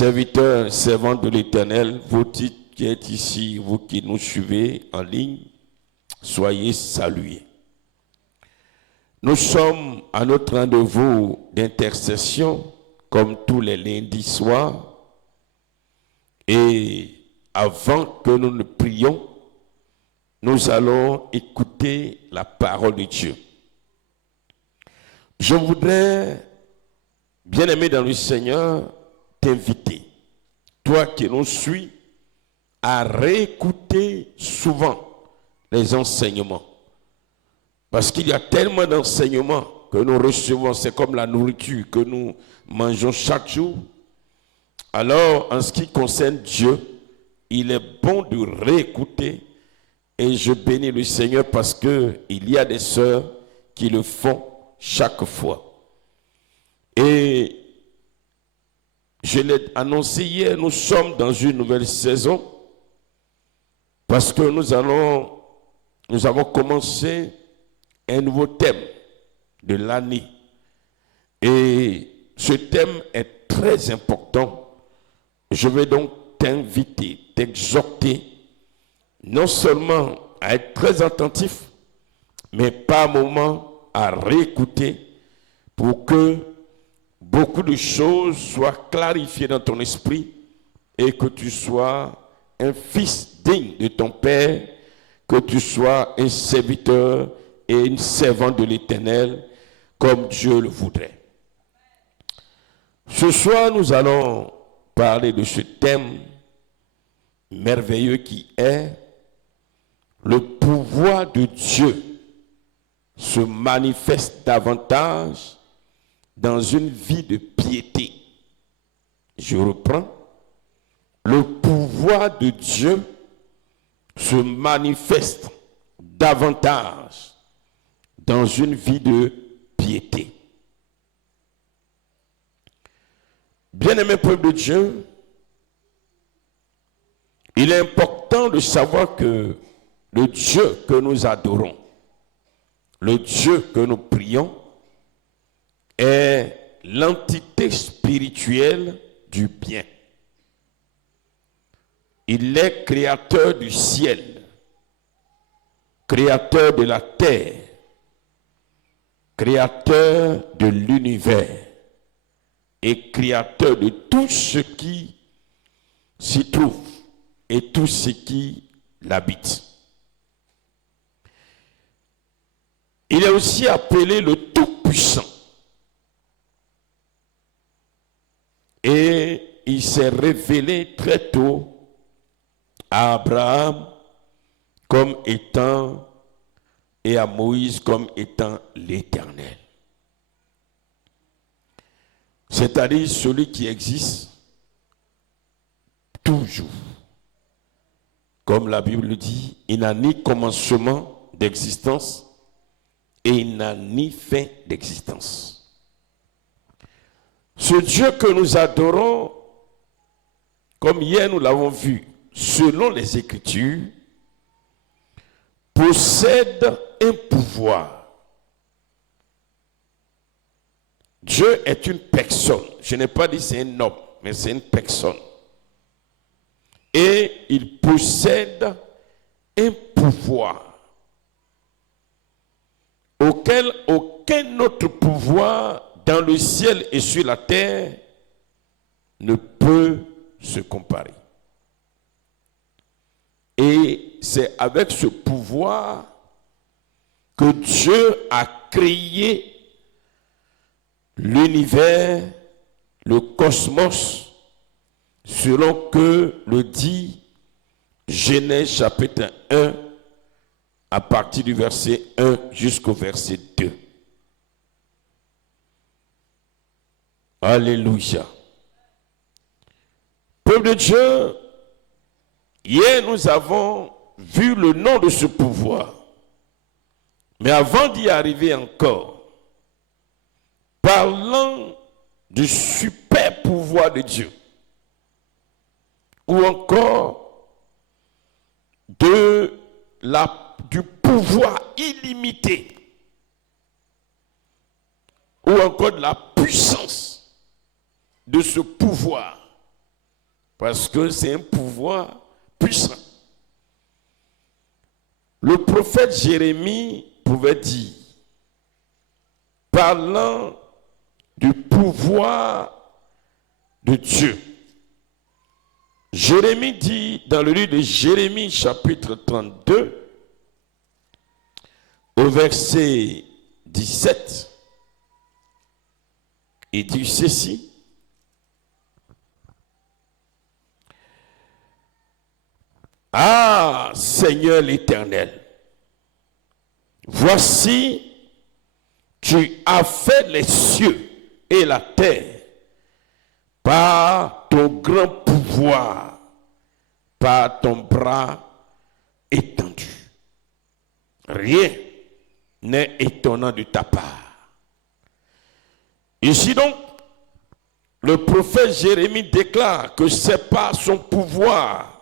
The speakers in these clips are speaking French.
Serviteurs, servantes de l'Éternel, vous qui êtes ici, vous qui nous suivez en ligne, soyez salués. Nous sommes à notre rendez-vous d'intercession, comme tous les lundis soirs. Et avant que nous ne prions, nous allons écouter la parole de Dieu. Je voudrais, bien-aimé dans le Seigneur, t'inviter, toi qui nous suis, à réécouter souvent les enseignements. Parce qu'il y a tellement d'enseignements que nous recevons, c'est comme la nourriture que nous mangeons chaque jour. Alors, en ce qui concerne Dieu, il est bon de réécouter et je bénis le Seigneur parce qu'il y a des sœurs qui le font chaque fois. Et je l'ai annoncé hier, nous sommes dans une nouvelle saison parce que nous avons commencé un nouveau thème de l'année. Et ce thème est très important. Je vais donc t'inviter, t'exhorter, non seulement à être très attentif, mais par moments à réécouter pour que beaucoup de choses soient clarifiées dans ton esprit et que tu sois un fils digne de ton Père, que tu sois un serviteur et une servante de l'Éternel comme Dieu le voudrait. Ce soir, nous allons parler de ce thème merveilleux qui est le pouvoir de Dieu se manifeste davantage dans une vie de piété. Je reprends. Le pouvoir de Dieu se manifeste davantage dans une vie de piété. Bien-aimé peuple de Dieu, il est important de savoir que le Dieu que nous adorons, le Dieu que nous prions, est l'entité spirituelle du bien. Il est créateur du ciel, créateur de la terre, créateur de l'univers et créateur de tout ce qui s'y trouve et tout ce qui l'habite. Il est aussi appelé le Tout-Puissant. Et il s'est révélé très tôt à Abraham comme étant, et à Moïse comme étant l'Éternel. C'est-à-dire celui qui existe toujours. Comme la Bible dit, il n'a ni commencement d'existence et il n'a ni fin d'existence. Ce Dieu que nous adorons, comme hier nous l'avons vu, selon les Écritures, possède un pouvoir. Dieu est une personne. Je n'ai pas dit c'est un homme, mais c'est une personne. Et il possède un pouvoir auquel aucun autre pouvoir dans le ciel et sur la terre ne peut se comparer. Et c'est avec ce pouvoir que Dieu a créé l'univers, le cosmos, selon que le dit Genèse chapitre 1, à partir du verset 1 jusqu'au verset 2. Alléluia. Peuple de Dieu, hier nous avons vu le nom de ce pouvoir. Mais avant d'y arriver encore, parlant du super pouvoir de Dieu, ou encore du pouvoir illimité, ou encore de la puissance de ce pouvoir parce que c'est un pouvoir puissant. Le prophète Jérémie pouvait dire, parlant du pouvoir de Dieu. Jérémie dit dans le livre de Jérémie chapitre 32 au verset 17, il dit ceci: Ah, Seigneur l'Éternel, voici, tu as fait les cieux et la terre par ton grand pouvoir, par ton bras étendu. Rien n'est étonnant de ta part. Ici donc, le prophète Jérémie déclare que c'est par son pouvoir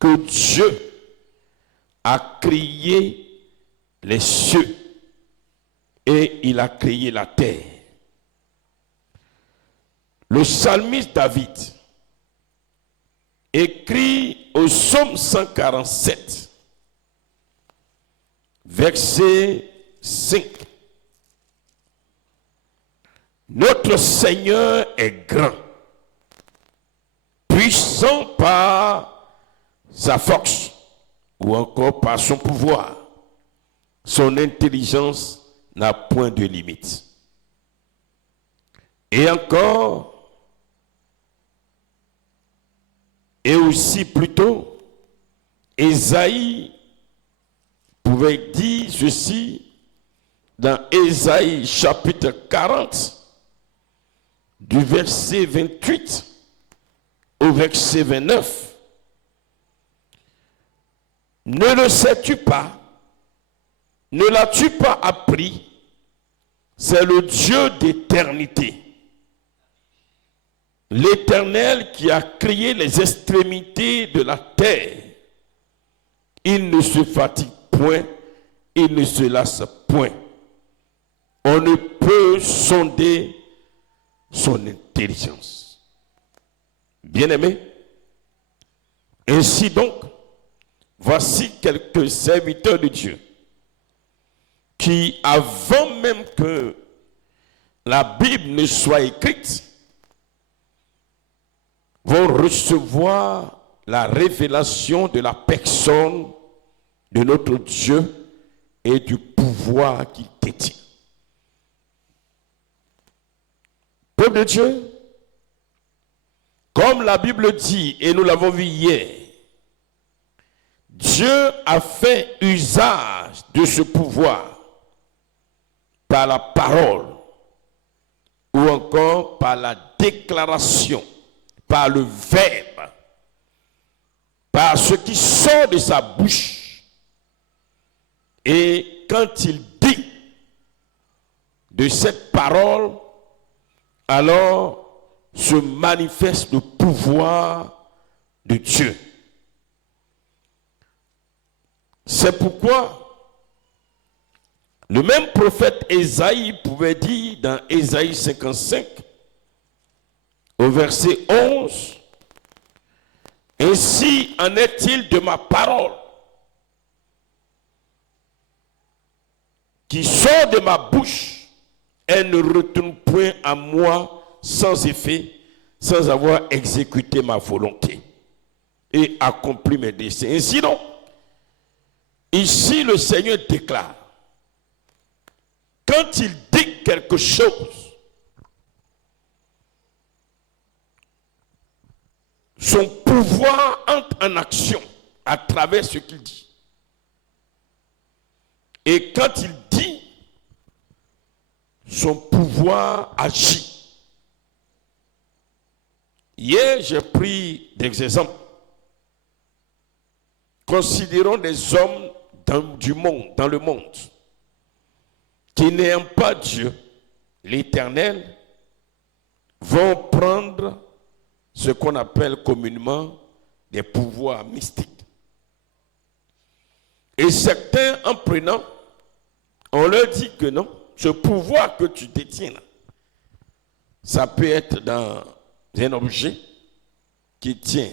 que Dieu a créé les cieux et il a créé la terre. Le psalmiste David écrit au psaume 147, verset 5. Notre Seigneur est grand, puissant par sa force ou encore par son pouvoir. Son intelligence n'a point de limite. Et encore, et aussi plutôt, Ésaïe pouvait dire ceci dans Ésaïe chapitre 40, du verset 28 au verset 29. Ne le sais-tu pas? Ne l'as-tu pas appris? C'est le Dieu d'éternité, l'Éternel qui a créé les extrémités de la terre. Il ne se fatigue point, il ne se lasse point. On ne peut sonder son intelligence. Bien-aimés, ainsi donc, voici quelques serviteurs de Dieu qui, avant même que la Bible ne soit écrite, vont recevoir la révélation de la personne de notre Dieu et du pouvoir qu'il détient. Peuple de Dieu, comme la Bible dit, et nous l'avons vu hier, Dieu a fait usage de ce pouvoir par la parole ou encore par la déclaration, par le verbe, par ce qui sort de sa bouche. Et quand il dit de cette parole, alors se manifeste le pouvoir de Dieu. C'est pourquoi le même prophète Ésaïe pouvait dire dans Ésaïe 55, au verset 11, « Ainsi en est-il de ma parole qui sort de ma bouche, elle ne retourne point à moi sans effet, sans avoir exécuté ma volonté et accompli mes desseins. » Ainsi donc, ici le Seigneur déclare, quand il dit quelque chose, son pouvoir entre en action à travers ce qu'il dit. Et quand il dit, son pouvoir agit. Hier, j'ai pris des exemples. Considérons des hommes dans le monde, qui n'aiment pas Dieu, l'Éternel, vont prendre ce qu'on appelle communément des pouvoirs mystiques. Et certains, en prenant, on leur dit que non, ce pouvoir que tu détiens, ça peut être dans un objet, qui tient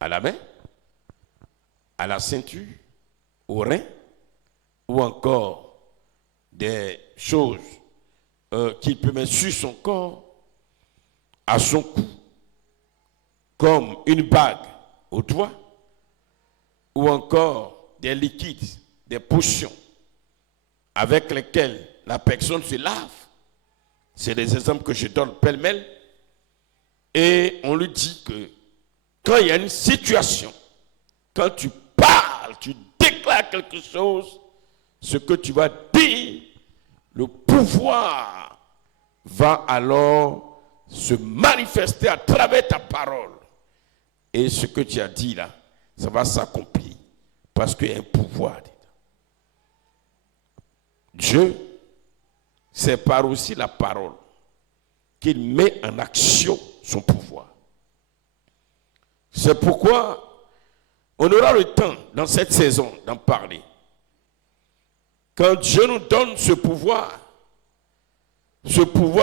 à la main, à la ceinture, au rein, ou encore des choses qu'il peut mettre sur son corps, à son cou, comme une bague au doigt, ou encore des liquides, des potions avec lesquels la personne se lave. C'est des exemples que je donne pêle-mêle. Et on lui dit que quand il y a une situation, quand tu parles, tu déclares quelque chose, ce que tu vas dire, le pouvoir va alors se manifester à travers ta parole. Et ce que tu as dit là, ça va s'accomplir. Parce qu'il y a un pouvoir dedans. Dieu, c'est par aussi la parole qu'il met en action son pouvoir. C'est pourquoi on aura le temps dans cette saison d'en parler. Quand Dieu nous donne ce pouvoir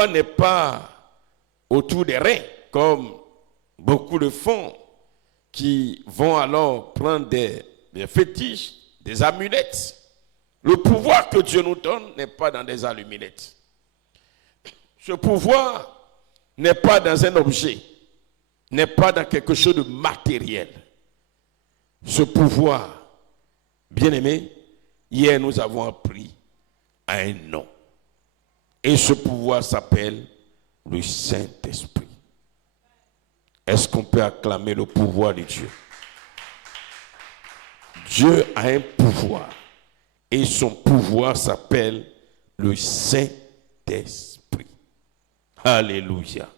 n'est pas autour des reins, comme beaucoup le font, qui vont alors prendre des fétiches, des amulettes. Le pouvoir que Dieu nous donne n'est pas dans des allumettes. Ce pouvoir n'est pas dans un objet, n'est pas dans quelque chose de matériel. Ce pouvoir, bien-aimé, hier nous avons appris à un nom. Et ce pouvoir s'appelle le Saint-Esprit. Est-ce qu'on peut acclamer le pouvoir de Dieu? Dieu a un pouvoir. Et son pouvoir s'appelle le Saint-Esprit. Alléluia.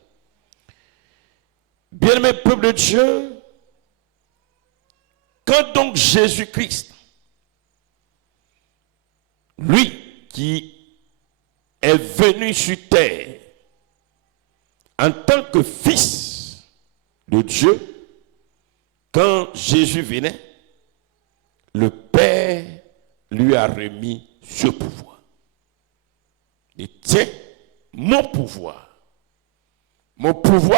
Bien-aimé peuple de Dieu, quand donc Jésus-Christ, lui qui est venu sur terre en tant que fils de Dieu, quand Jésus venait, le Père lui a remis ce pouvoir. Et tiens, mon pouvoir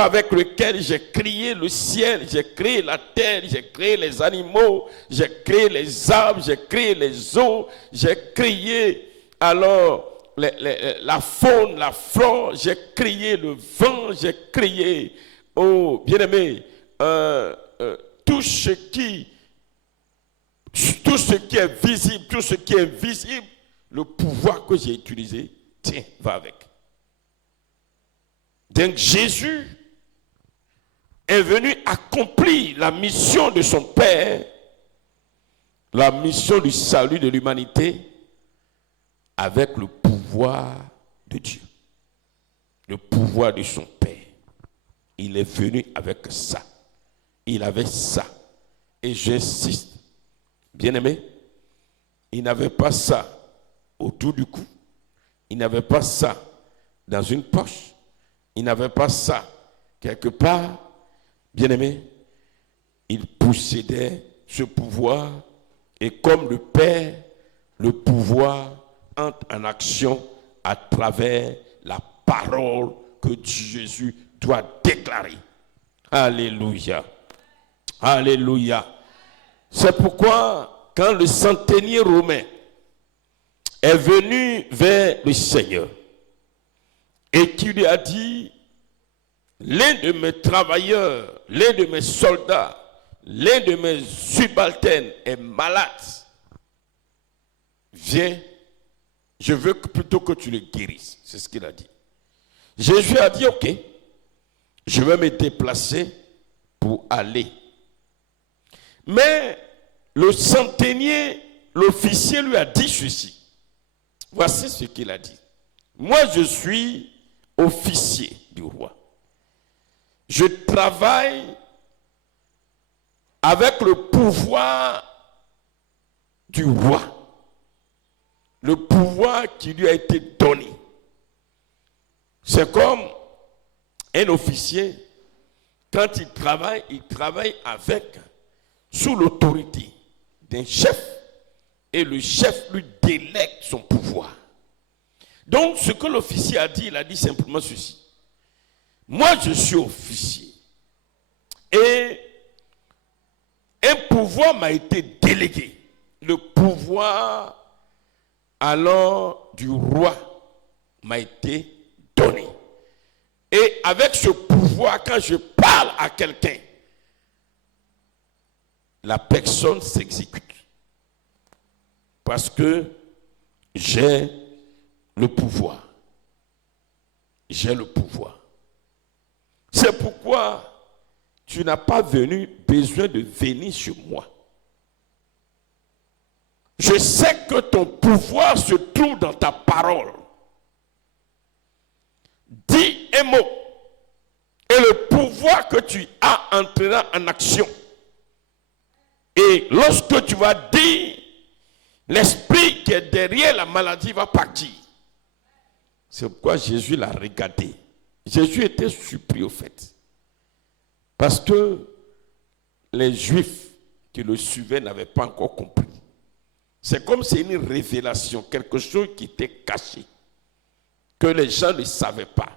avec lequel j'ai créé le ciel, j'ai créé la terre, j'ai créé les animaux, j'ai créé les arbres, j'ai créé les eaux, j'ai créé alors la faune, la flore, j'ai créé le vent, j'ai créé, oh bien-aimé, tout ce qui est visible, tout ce qui est invisible, le pouvoir que j'ai utilisé, tiens, va avec. Donc Jésus est venu accomplir la mission de son Père, la mission du salut de l'humanité, avec le pouvoir de Dieu, le pouvoir de son Père. Il est venu avec ça. Il avait ça. Et j'insiste, bien-aimé, il n'avait pas ça autour du cou. Il n'avait pas ça dans une poche. Il n'avait pas ça quelque part. Bien-aimé, il possédait ce pouvoir. Et comme le Père, le pouvoir entre en action à travers la parole que Jésus doit déclarer. Alléluia. Alléluia. C'est pourquoi, quand le centenier romain est venu vers le Seigneur et qui lui a dit, l'un de mes travailleurs, l'un de mes soldats, l'un de mes subalternes est malade, viens, je veux plutôt que tu le guérisses. C'est ce qu'il a dit. Jésus a dit, ok, je vais me déplacer pour aller. Mais le centenier, l'officier lui a dit ceci. Voici ce qu'il a dit. Moi, je suis officier du roi. Je travaille avec le pouvoir du roi. Le pouvoir qui lui a été donné. C'est comme un officier, quand il travaille avec, sous l'autorité d'un chef, et le chef lui délègue son pouvoir. Donc, ce que l'officier a dit, il a dit simplement ceci. Moi, je suis officier. Et pouvoir m'a été délégué. Le pouvoir alors du roi m'a été donné. Et avec ce pouvoir, quand je parle à quelqu'un, la personne s'exécute. Parce que j'ai le pouvoir. J'ai le pouvoir. C'est pourquoi tu n'as pas besoin de venir sur moi. Je sais que ton pouvoir se trouve dans ta parole. Dis un mot. Et le pouvoir que tu as entrera en action. Et lorsque tu vas dire, l'esprit qui est derrière la maladie va partir. C'est pourquoi Jésus l'a regardé. Jésus était surpris au fait. Parce que les Juifs qui le suivaient n'avaient pas encore compris. C'est comme si c'était une révélation, quelque chose qui était caché, que les gens ne savaient pas.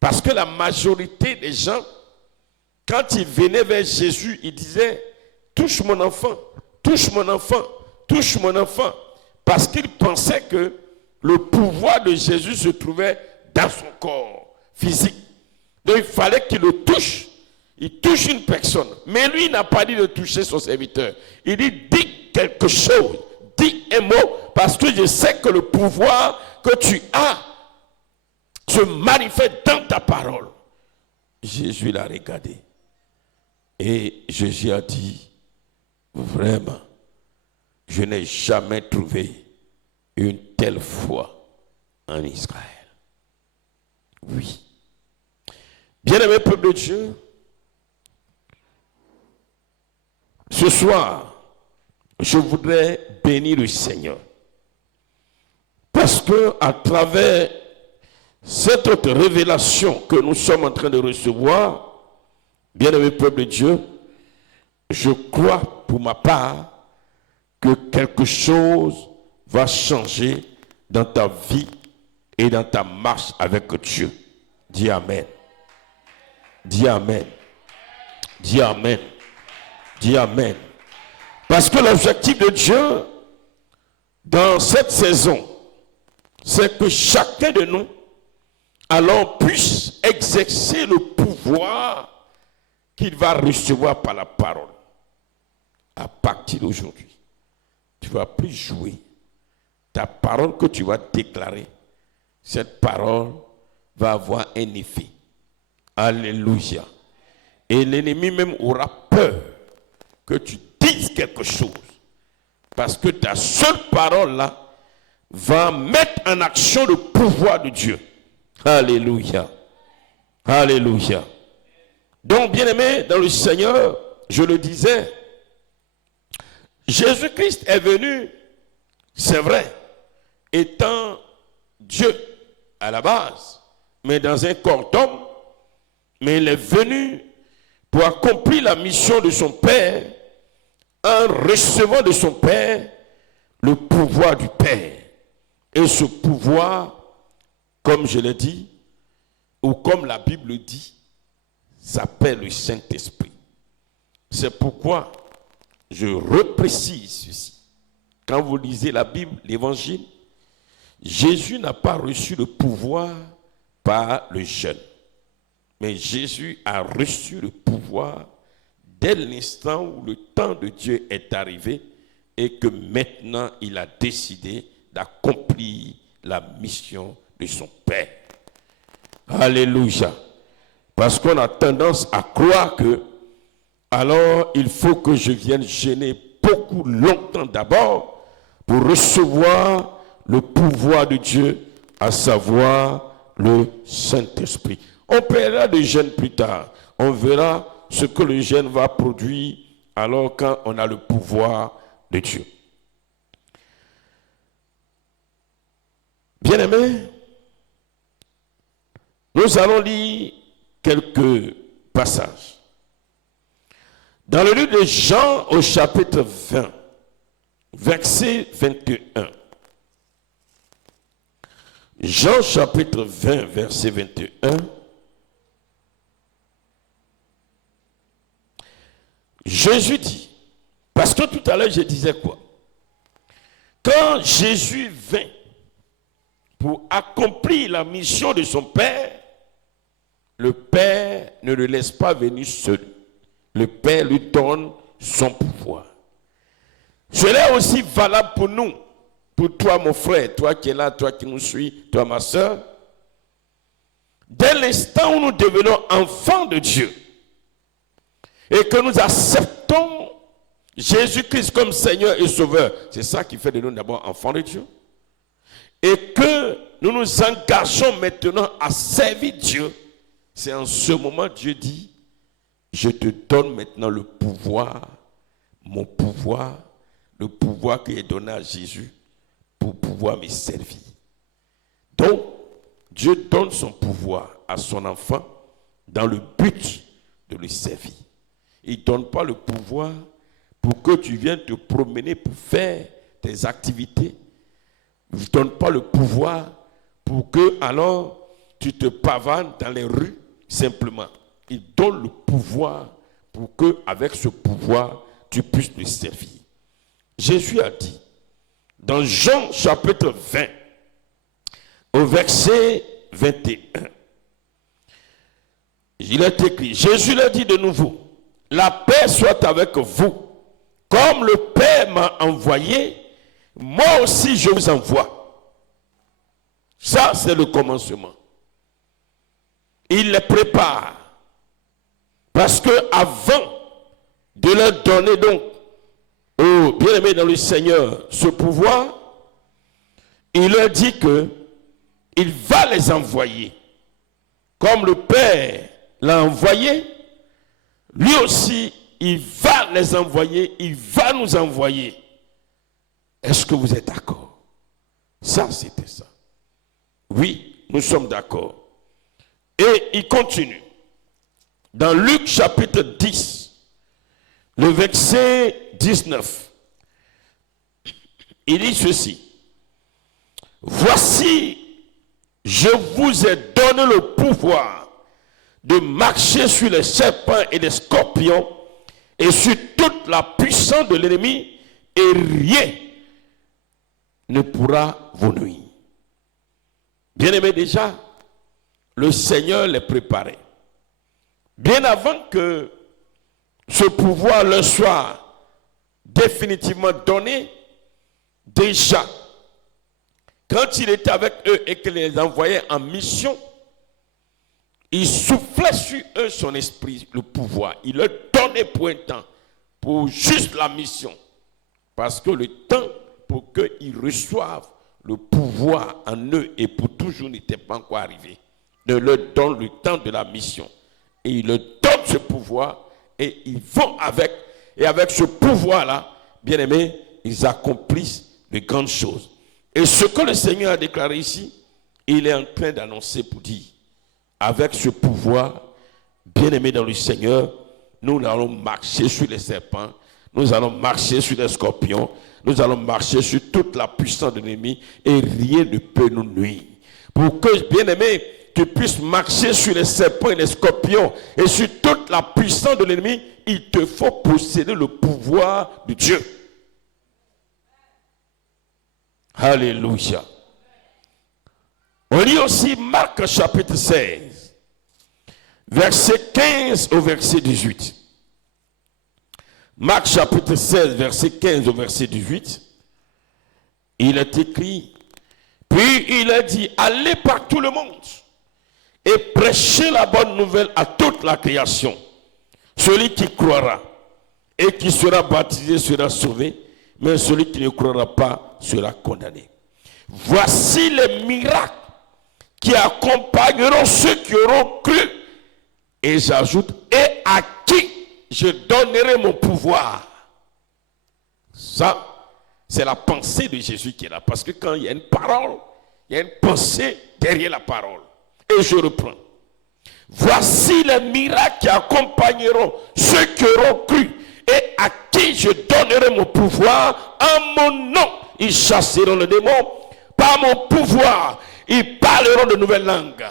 Parce que la majorité des gens, quand ils venaient vers Jésus, ils disaient, touche mon enfant, touche mon enfant, touche mon enfant. Parce qu'ils pensaient que le pouvoir de Jésus se trouvait dans son corps physique. Donc il fallait qu'il le touche. Il touche une personne. Mais lui, il n'a pas dit de toucher son serviteur. Il dit, dis quelque chose. Dis un mot. Parce que je sais que le pouvoir que tu as se manifeste dans ta parole. Jésus l'a regardé. Et Jésus a dit, vraiment, je n'ai jamais trouvé une telle foi en Israël. Oui. Bien-aimé peuple de Dieu, ce soir, je voudrais bénir le Seigneur. Parce que à travers cette autre révélation que nous sommes en train de recevoir, bien-aimé peuple de Dieu, je crois pour ma part que quelque chose va changer dans ta vie et dans ta marche avec Dieu. Dis Amen. Dis Amen. Dis Amen. Dis Amen. Parce que l'objectif de Dieu dans cette saison, c'est que chacun de nous alors puisse exercer le pouvoir qu'il va recevoir par la parole. À partir d'aujourd'hui, tu ne vas plus jouer. Ta parole que tu vas déclarer, cette parole va avoir un effet. Alléluia. Et l'ennemi même aura peur que tu dises quelque chose. Parce que ta seule parole là va mettre en action le pouvoir de Dieu. Alléluia. Alléluia. Donc, bien-aimé dans le Seigneur, je le disais, Jésus-Christ est venu, c'est vrai, étant Dieu à la base, mais dans un corps d'homme, mais il est venu pour accomplir la mission de son Père en recevant de son Père le pouvoir du Père. Et ce pouvoir, comme je l'ai dit, ou comme la Bible dit, s'appelle le Saint-Esprit. C'est pourquoi je reprécise ceci. Quand vous lisez la Bible, l'Évangile, Jésus n'a pas reçu le pouvoir par le jeûne. Mais Jésus a reçu le pouvoir dès l'instant où le temps de Dieu est arrivé et que maintenant il a décidé d'accomplir la mission de son Père. Alléluia. Parce qu'on a tendance à croire que alors il faut que je vienne jeûner beaucoup longtemps d'abord pour recevoir le pouvoir de Dieu, à savoir le Saint-Esprit. On parlera de jeûne plus tard. On verra ce que le jeûne va produire alors quand on a le pouvoir de Dieu. Bien-aimés, nous allons lire quelques passages. Dans le livre de Jean au chapitre 20, verset 21. Jean chapitre 20, verset 21. Jésus dit, Parce que tout à l'heure, je disais quoi? Quand Jésus vint pour accomplir la mission de son Père, le Père ne le laisse pas venir seul. Le Père lui donne son pouvoir. Cela est aussi valable pour nous, pour toi mon frère, toi qui es là, toi qui nous suis, toi ma soeur. Dès l'instant où nous devenons enfants de Dieu et que nous acceptons Jésus-Christ comme Seigneur et Sauveur, c'est ça qui fait de nous d'abord enfants de Dieu, et que nous nous engageons maintenant à servir Dieu, c'est en ce moment Dieu dit, je te donne maintenant le pouvoir, mon pouvoir, le pouvoir qui est donné à Jésus pour pouvoir me servir. Donc, Dieu donne son pouvoir à son enfant dans le but de le servir. Il ne donne pas le pouvoir pour que tu viennes te promener pour faire tes activités. Il ne donne pas le pouvoir pour que alors tu te pavanes dans les rues simplement. Il donne le pouvoir pour que avec ce pouvoir tu puisses le servir. Jésus a dit dans Jean chapitre 20 au verset 21, il est écrit, Jésus l'a dit de nouveau, la paix soit avec vous. Comme le Père m'a envoyé, moi aussi je vous envoie. Ça, c'est le commencement. Il les prépare. Parce que avant de leur donner donc aux bien-aimés dans le Seigneur ce pouvoir, il leur dit que il va les envoyer. Comme le Père l'a envoyé, lui aussi, il va les envoyer, il va nous envoyer. Est-ce que vous êtes d'accord? Ça, c'était ça. Oui, nous sommes d'accord. Et il continue. Dans Luc chapitre 10, le verset 19, il dit ceci. Voici, je vous ai donné le pouvoir de marcher sur les serpents et les scorpions et sur toute la puissance de l'ennemi, et rien ne pourra vous nuire. Bien-aimés, déjà, le Seigneur les préparait. Bien avant que ce pouvoir leur soit définitivement donné, déjà, quand il était avec eux et qu'il les envoyait en mission, il soufflait sur eux son esprit, le pouvoir. Il leur donnait pour un temps, pour juste la mission. Parce que le temps pour qu'ils reçoivent le pouvoir en eux et pour toujours n'était pas encore arrivé. Il leur donne le temps de la mission. Et il leur donne ce pouvoir et ils vont avec. Et avec ce pouvoir-là, bien aimés, ils accomplissent de grandes choses. Et ce que le Seigneur a déclaré ici, il est en train d'annoncer pour dire, avec ce pouvoir, bien aimé dans le Seigneur, nous allons marcher sur les serpents, nous allons marcher sur les scorpions, nous allons marcher sur toute la puissance de l'ennemi et rien ne peut nous nuire. Pour que, bien aimé, tu puisses marcher sur les serpents et les scorpions et sur toute la puissance de l'ennemi, il te faut posséder le pouvoir de Dieu. Alléluia. On lit aussi Marc chapitre 16, verset 15 au verset 18. Marc chapitre 16, verset 15 au verset 18. Il est écrit, puis il a dit, allez par tout le monde et prêchez la bonne nouvelle à toute la création. Celui qui croira et qui sera baptisé sera sauvé, mais celui qui ne croira pas sera condamné. Voici les miracles qui accompagneront ceux qui auront cru. Et j'ajoute, et à qui je donnerai mon pouvoir. Ça, c'est la pensée de Jésus qui est là. Parce que quand il y a une parole, il y a une pensée derrière la parole. Et je reprends. Voici les miracles qui accompagneront ceux qui auront cru. Et à qui je donnerai mon pouvoir en mon nom. Ils chasseront le démon. Par mon pouvoir, ils parleront de nouvelles langues.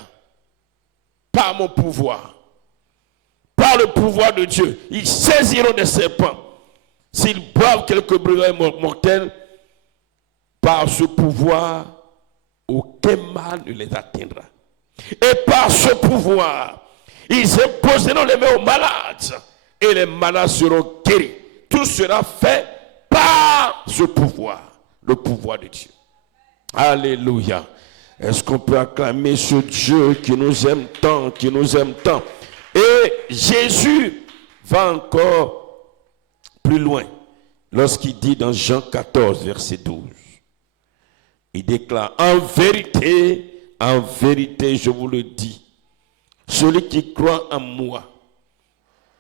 Par mon pouvoir. Par le pouvoir de Dieu, ils saisiront des serpents. S'ils boivent quelques brûlures mortels, par ce pouvoir, aucun mal ne les atteindra. Et par ce pouvoir, ils imposeront les mains aux malades et les malades seront guéris. Tout sera fait par ce pouvoir, le pouvoir de Dieu. Alléluia. Est-ce qu'on peut acclamer ce Dieu qui nous aime tant, qui nous aime tant? Et Jésus va encore plus loin lorsqu'il dit dans Jean 14, verset 12. Il déclare, en vérité, je vous le dis, celui qui croit en moi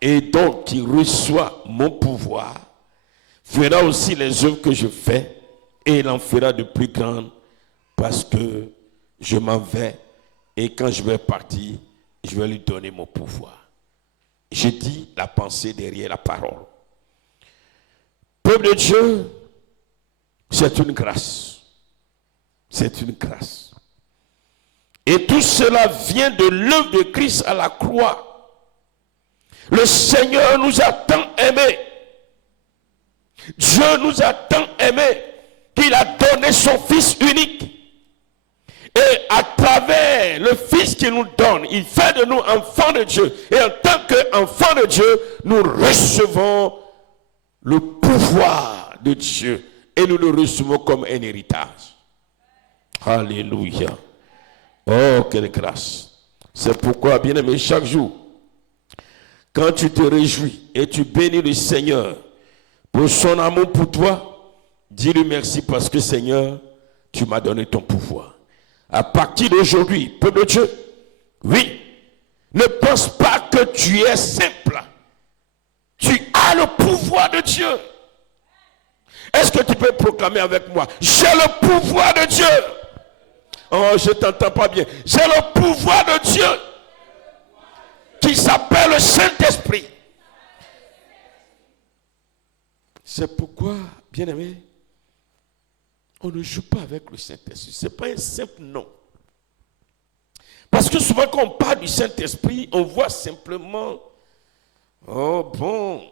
et donc qui reçoit mon pouvoir, fera aussi les œuvres que je fais et il en fera de plus grandes parce que je m'en vais et quand je vais partir, je vais lui donner mon pouvoir. Je dis la pensée derrière la parole. Peuple de Dieu, c'est une grâce. C'est une grâce. Et tout cela vient de l'œuvre de Christ à la croix. Le Seigneur nous a tant aimés. Dieu nous a tant aimés qu'il a donné son Fils unique. Et à travers le Fils qu'il nous donne, il fait de nous enfants de Dieu. Et en tant qu'enfants de Dieu, nous recevons le pouvoir de Dieu. Et nous le recevons comme un héritage. Alléluia. Oh, quelle grâce. C'est pourquoi, bien-aimé, chaque jour, quand tu te réjouis et tu bénis le Seigneur pour son amour pour toi, dis-lui merci parce que, Seigneur, tu m'as donné ton pouvoir. À partir d'aujourd'hui, peuple de Dieu, oui, ne pense pas que tu es simple. Tu as le pouvoir de Dieu. Est-ce que tu peux proclamer avec moi? J'ai le pouvoir de Dieu. Oh, je ne t'entends pas bien. J'ai le pouvoir de Dieu qui s'appelle le Saint-Esprit. C'est pourquoi, bien-aimé, on ne joue pas avec le Saint-Esprit. Ce n'est pas un simple nom. Parce que souvent quand on parle du Saint-Esprit, on voit simplement, oh bon,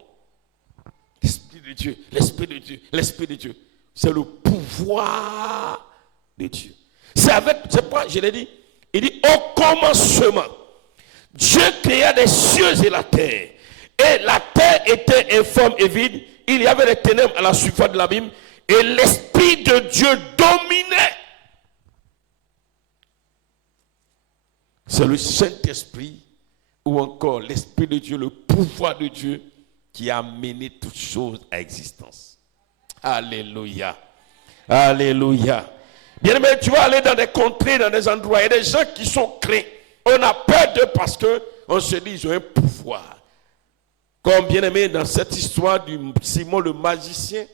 l'Esprit de Dieu, l'Esprit de Dieu, l'Esprit de Dieu. C'est le pouvoir de Dieu. C'est pourquoi je l'ai dit, il dit au commencement, Dieu créa les cieux et la terre. Et la terre était informe et vide. Il y avait des ténèbres à la surface de l'abîme. Et l'Esprit de Dieu dominait. C'est le Saint-Esprit ou encore l'Esprit de Dieu, le pouvoir de Dieu qui a mené toutes choses à existence. Alléluia. Alléluia. Bien aimé, tu vas aller dans des contrées, dans des endroits, il y a des gens qui sont créés. On a peur d'eux parce qu'on se dit qu'ils ont un pouvoir. Comme bien aimé dans cette histoire du Simon le magicien,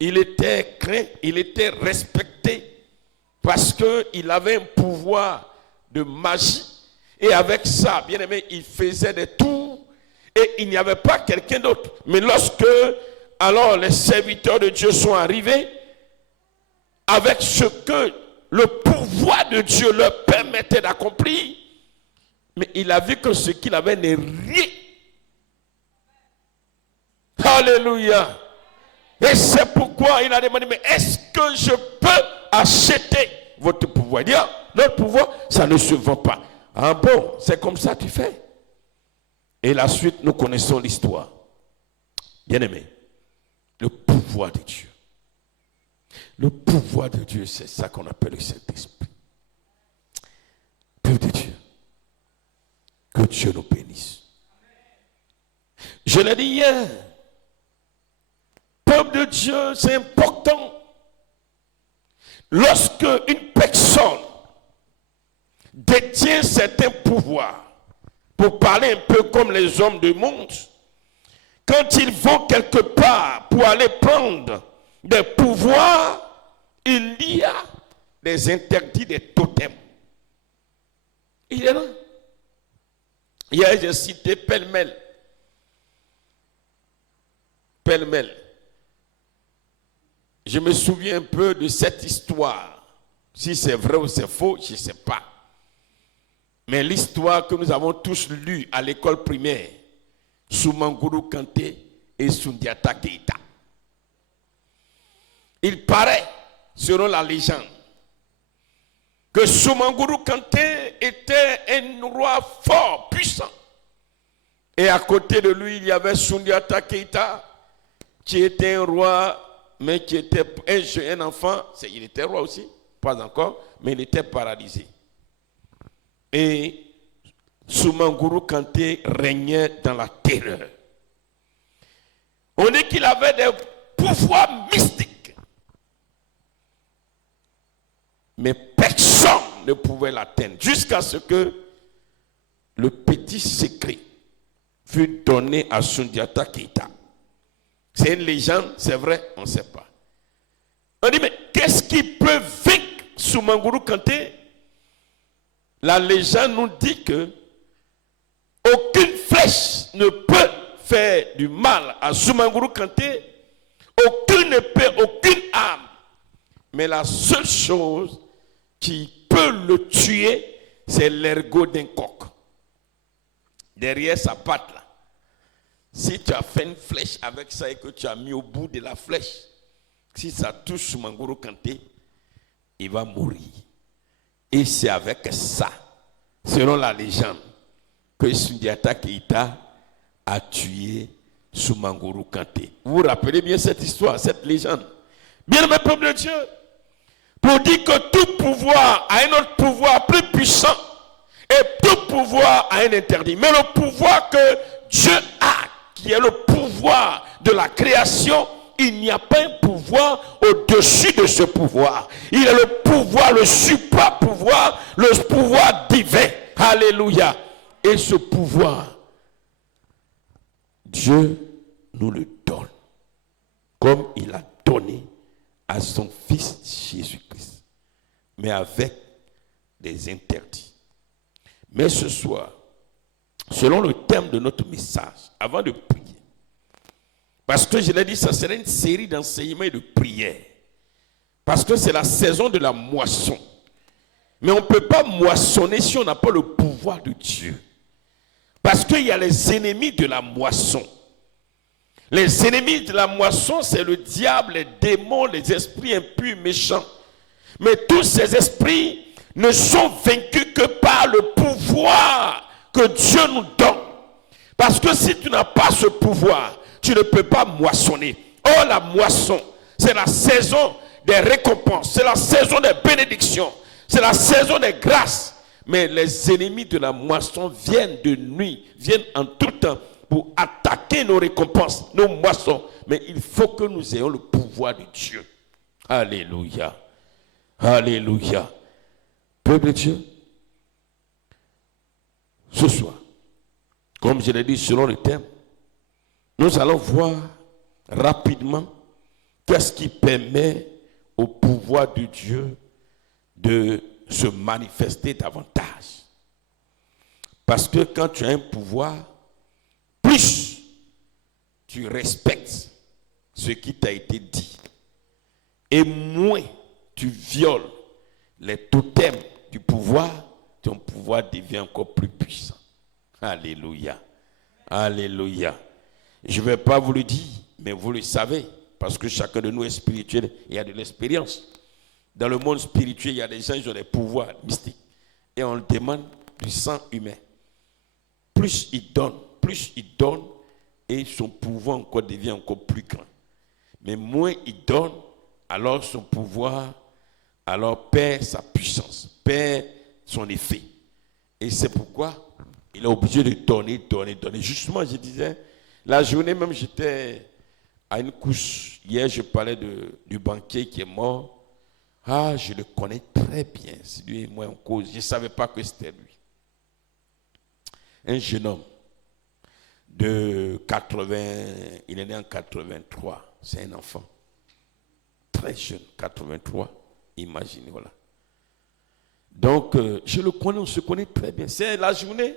il était craint, il était respecté parce qu'il avait un pouvoir de magie. Et avec ça, bien aimé, il faisait des tours et il n'y avait pas quelqu'un d'autre. Mais lorsque alors les serviteurs de Dieu sont arrivés, avec ce que le pouvoir de Dieu leur permettait d'accomplir, mais il a vu que ce qu'il avait n'est rien. Alléluia. Et c'est pourquoi il a demandé, mais est-ce que je peux acheter votre pouvoir? Il dit, ah, notre pouvoir, ça ne se vend pas. Ah bon, c'est comme ça que tu fais. Et la suite, nous connaissons l'histoire. Bien aimé, le pouvoir de Dieu. Le pouvoir de Dieu, c'est ça qu'on appelle le Saint-Esprit. Peuple de Dieu, que Dieu nous bénisse. Je l'ai dit hier, peuple de Dieu, c'est important. Lorsque une personne détient certains pouvoirs, pour parler un peu comme les hommes du monde, quand ils vont quelque part pour aller prendre des pouvoirs, il y a des interdits, des totems. Il y en a. Hier, j'ai cité pêle-mêle. Pêle-mêle. Je me souviens un peu de cette histoire. Si c'est vrai ou c'est faux, je ne sais pas. Mais l'histoire que nous avons tous lue à l'école primaire, Soumangourou Kanté et Sundiata Keita. Il paraît, selon la légende, que Soumanguru Kanté était un roi fort, puissant. Et à côté de lui, il y avait Sundiata Keita, qui était un roi, mais qui était un enfant. Il était roi aussi, pas encore, mais il était paralysé. Et Soumanguru Kanté régnait dans la terreur. On dit qu'il avait des pouvoirs mystiques. Mais personne ne pouvait l'atteindre. Jusqu'à ce que le petit secret fut donné à Sundiata Keita. C'est une légende, c'est vrai, on ne sait pas. On dit, mais qu'est-ce qui peut vaincre Soumanguru Kanté? La légende nous dit que aucune flèche ne peut faire du mal à Soumanguru Kanté, aucune épée, aucune arme. Mais la seule chose qui peut le tuer, c'est l'ergot d'un coq. Derrière sa patte là. Si tu as fait une flèche avec ça et que tu as mis au bout de la flèche, si ça touche Soumanguru Kanté, il va mourir. Et c'est avec ça, selon la légende, que Sundiata Keita a tué Soumanguru Kanté. Vous vous rappelez bien cette histoire, cette légende? Bien, mes peuple de Dieu, pour dire que tout pouvoir a un autre pouvoir plus puissant et tout pouvoir a un interdit. Mais le pouvoir que Dieu a, qui est le pouvoir de la création, il n'y a pas un pouvoir au-dessus de ce pouvoir. Il est le pouvoir, le supra-pouvoir, le pouvoir divin. Alléluia. Et ce pouvoir, Dieu nous le donne, comme il a donné à son Fils Jésus-Christ, mais avec des interdits. Mais ce soir, selon le thème de notre message, avant de prier, parce que je l'ai dit, ça serait une série d'enseignements et de prières, parce que c'est la saison de la moisson. Mais on ne peut pas moissonner si on n'a pas le pouvoir de Dieu. Parce qu'il y a les ennemis de la moisson. Les ennemis de la moisson, c'est le diable, les démons, les esprits impurs, méchants. Mais tous ces esprits ne sont vaincus que par le pouvoir que Dieu nous donne. Parce que si tu n'as pas ce pouvoir, tu ne peux pas moissonner. Oh, la moisson, c'est la saison des récompenses, c'est la saison des bénédictions, c'est la saison des grâces. Mais les ennemis de la moisson viennent de nuit, viennent en tout temps pour attaquer nos récompenses, nos moissons. Mais il faut que nous ayons le pouvoir de Dieu. Alléluia. Alléluia. Peuple de Dieu, ce soir, comme je l'ai dit selon le thème, nous allons voir rapidement qu'est-ce qui permet au pouvoir de Dieu de se manifester davantage. Parce que quand tu as un pouvoir, plus tu respectes ce qui t'a été dit, et moins tu violes les totems du pouvoir, ton pouvoir devient encore plus puissant. Alléluia. Alléluia. Je ne vais pas vous le dire, mais vous le savez, parce que chacun de nous est spirituel et il y a de l'expérience. Dans le monde spirituel, il y a des gens qui ont des pouvoirs mystiques. Et on demande du sang humain. Plus il donne, et son pouvoir encore devient encore plus grand. Mais moins il donne, alors son pouvoir alors perd sa puissance, perd son effet. Et c'est pourquoi il est obligé de donner. Justement, je disais, la journée même, j'étais à une couche. Hier, je parlais du banquier qui est mort. Ah, je le connais très bien. C'est lui et moi en cause. Je ne savais pas que c'était lui. Un jeune homme de 80, il est né en 83. C'est un enfant. Très jeune, 83. Imaginez, voilà. Donc, je le connais, on se connaît très bien. C'est la journée,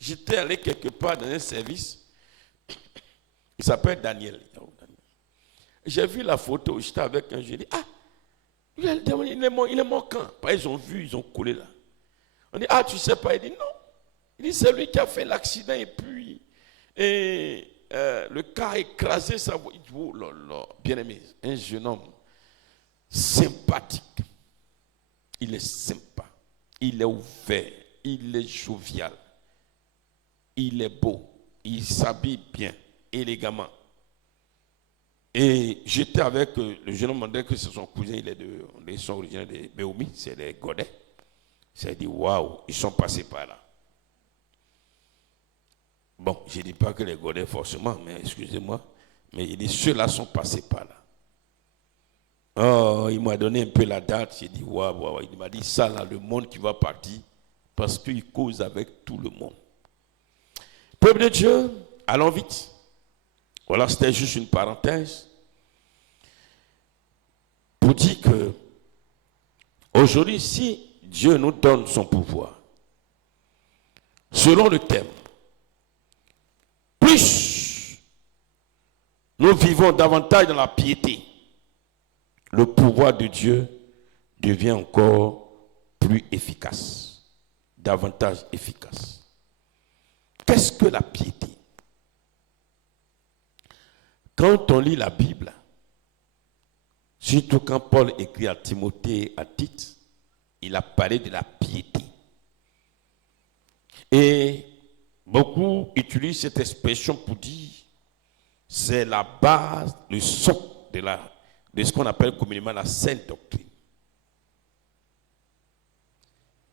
j'étais allé quelque part dans un service. Il s'appelle Daniel. J'ai vu la photo, j'étais avec un, je dis, ah, il est mort quand? Ils ont vu, ils ont collé là. On dit, ah, tu sais pas? Il dit, non. Il dit, c'est lui qui a fait l'accident et puis le cas a écrasé sa voix. Oh là là, bien aimé, un jeune homme sympathique. Il est sympa, il est ouvert, il est jovial, il est beau, il s'habille bien, élégamment. Et j'étais avec le jeune homme, m'a dit que c'est son cousin, ils sont originaires de Béoumi, c'est des Godets. J'ai dit, waouh, ils sont passés par là. Bon, je ne dis pas que les Godets forcément, mais excusez-moi, mais il dit, ceux-là sont passés par là. Oh, il m'a donné un peu la date, j'ai dit, waouh, waouh, il m'a dit, ça là, le monde qui va partir, parce qu'il cause avec tout le monde. Peuple de Dieu, allons vite. Voilà, c'était juste une parenthèse pour dire que aujourd'hui, si Dieu nous donne son pouvoir, selon le thème, plus nous vivons davantage dans la piété, le pouvoir de Dieu devient encore plus efficace, davantage efficace. Qu'est-ce que la piété? Quand on lit la Bible, surtout quand Paul écrit à Timothée et à Tite, il a parlé de la piété. Et beaucoup utilisent cette expression pour dire c'est la base, le socle de ce qu'on appelle communément la sainte doctrine.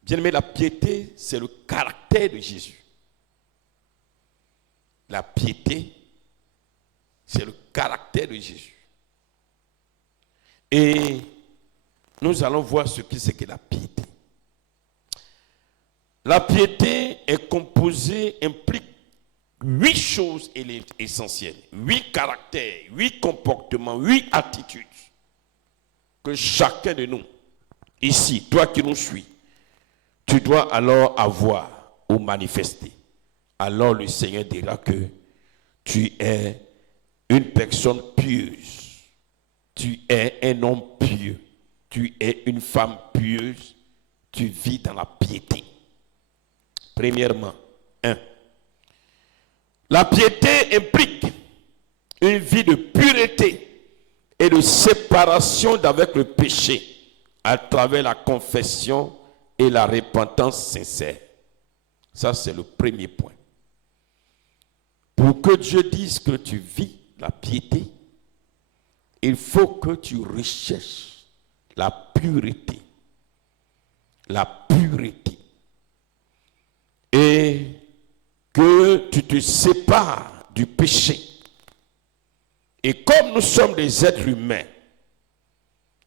Bien aimé, la piété, c'est le caractère de Jésus. La piété, c'est le caractère de Jésus. Et nous allons voir ce que c'est que la piété. La piété est composée, implique 8 choses essentielles, 8 caractères, 8 comportements, 8 attitudes que chacun de nous, ici, toi qui nous suis, tu dois alors avoir ou manifester. Alors le Seigneur dira que tu es une personne pieuse, tu es un homme pieux, tu es une femme pieuse, tu vis dans la piété. Premièrement, 1. La piété implique une vie de pureté et de séparation d'avec le péché à travers la confession et la repentance sincère. Ça, c'est le premier point. Pour que Dieu dise que tu vis la piété, il faut que tu recherches la pureté. La pureté. Et que tu te sépares du péché. Et comme nous sommes des êtres humains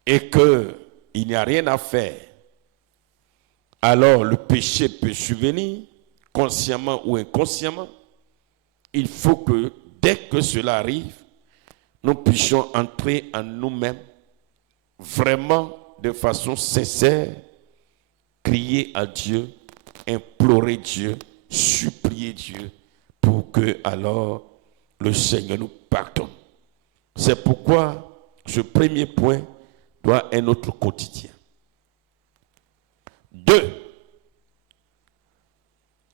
et qu'il n'y a rien à faire, alors le péché peut survenir, consciemment ou inconsciemment. Il faut que dès que cela arrive, nous puissions entrer en nous-mêmes, vraiment de façon sincère, crier à Dieu, implorer Dieu, supplier Dieu, pour que alors le Seigneur nous pardonne. C'est pourquoi ce premier point doit être notre quotidien. 2.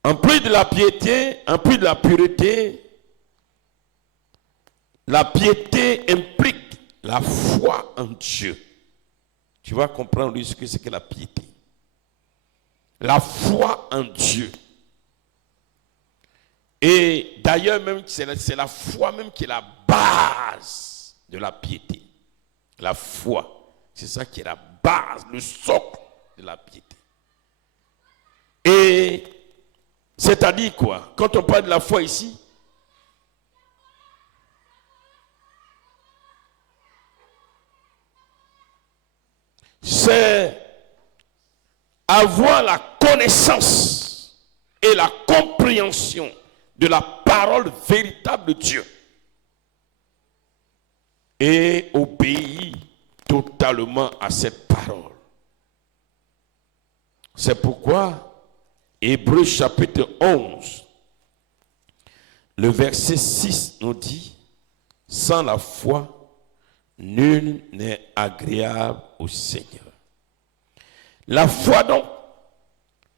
En plus de la piété, en plus de la pureté, la piété implique la foi en Dieu. Tu vas comprendre ce que c'est que la piété. La foi en Dieu. Et d'ailleurs, même c'est la foi même qui est la base de la piété. La foi, c'est ça qui est la base, le socle de la piété. Et c'est-à-dire quoi? Quand on parle de la foi ici, c'est avoir la connaissance et la compréhension de la parole véritable de Dieu et obéir totalement à cette parole. C'est pourquoi Hébreux chapitre 11, le verset 6 nous dit, sans la foi, nul n'est agréable au Seigneur. La foi donc,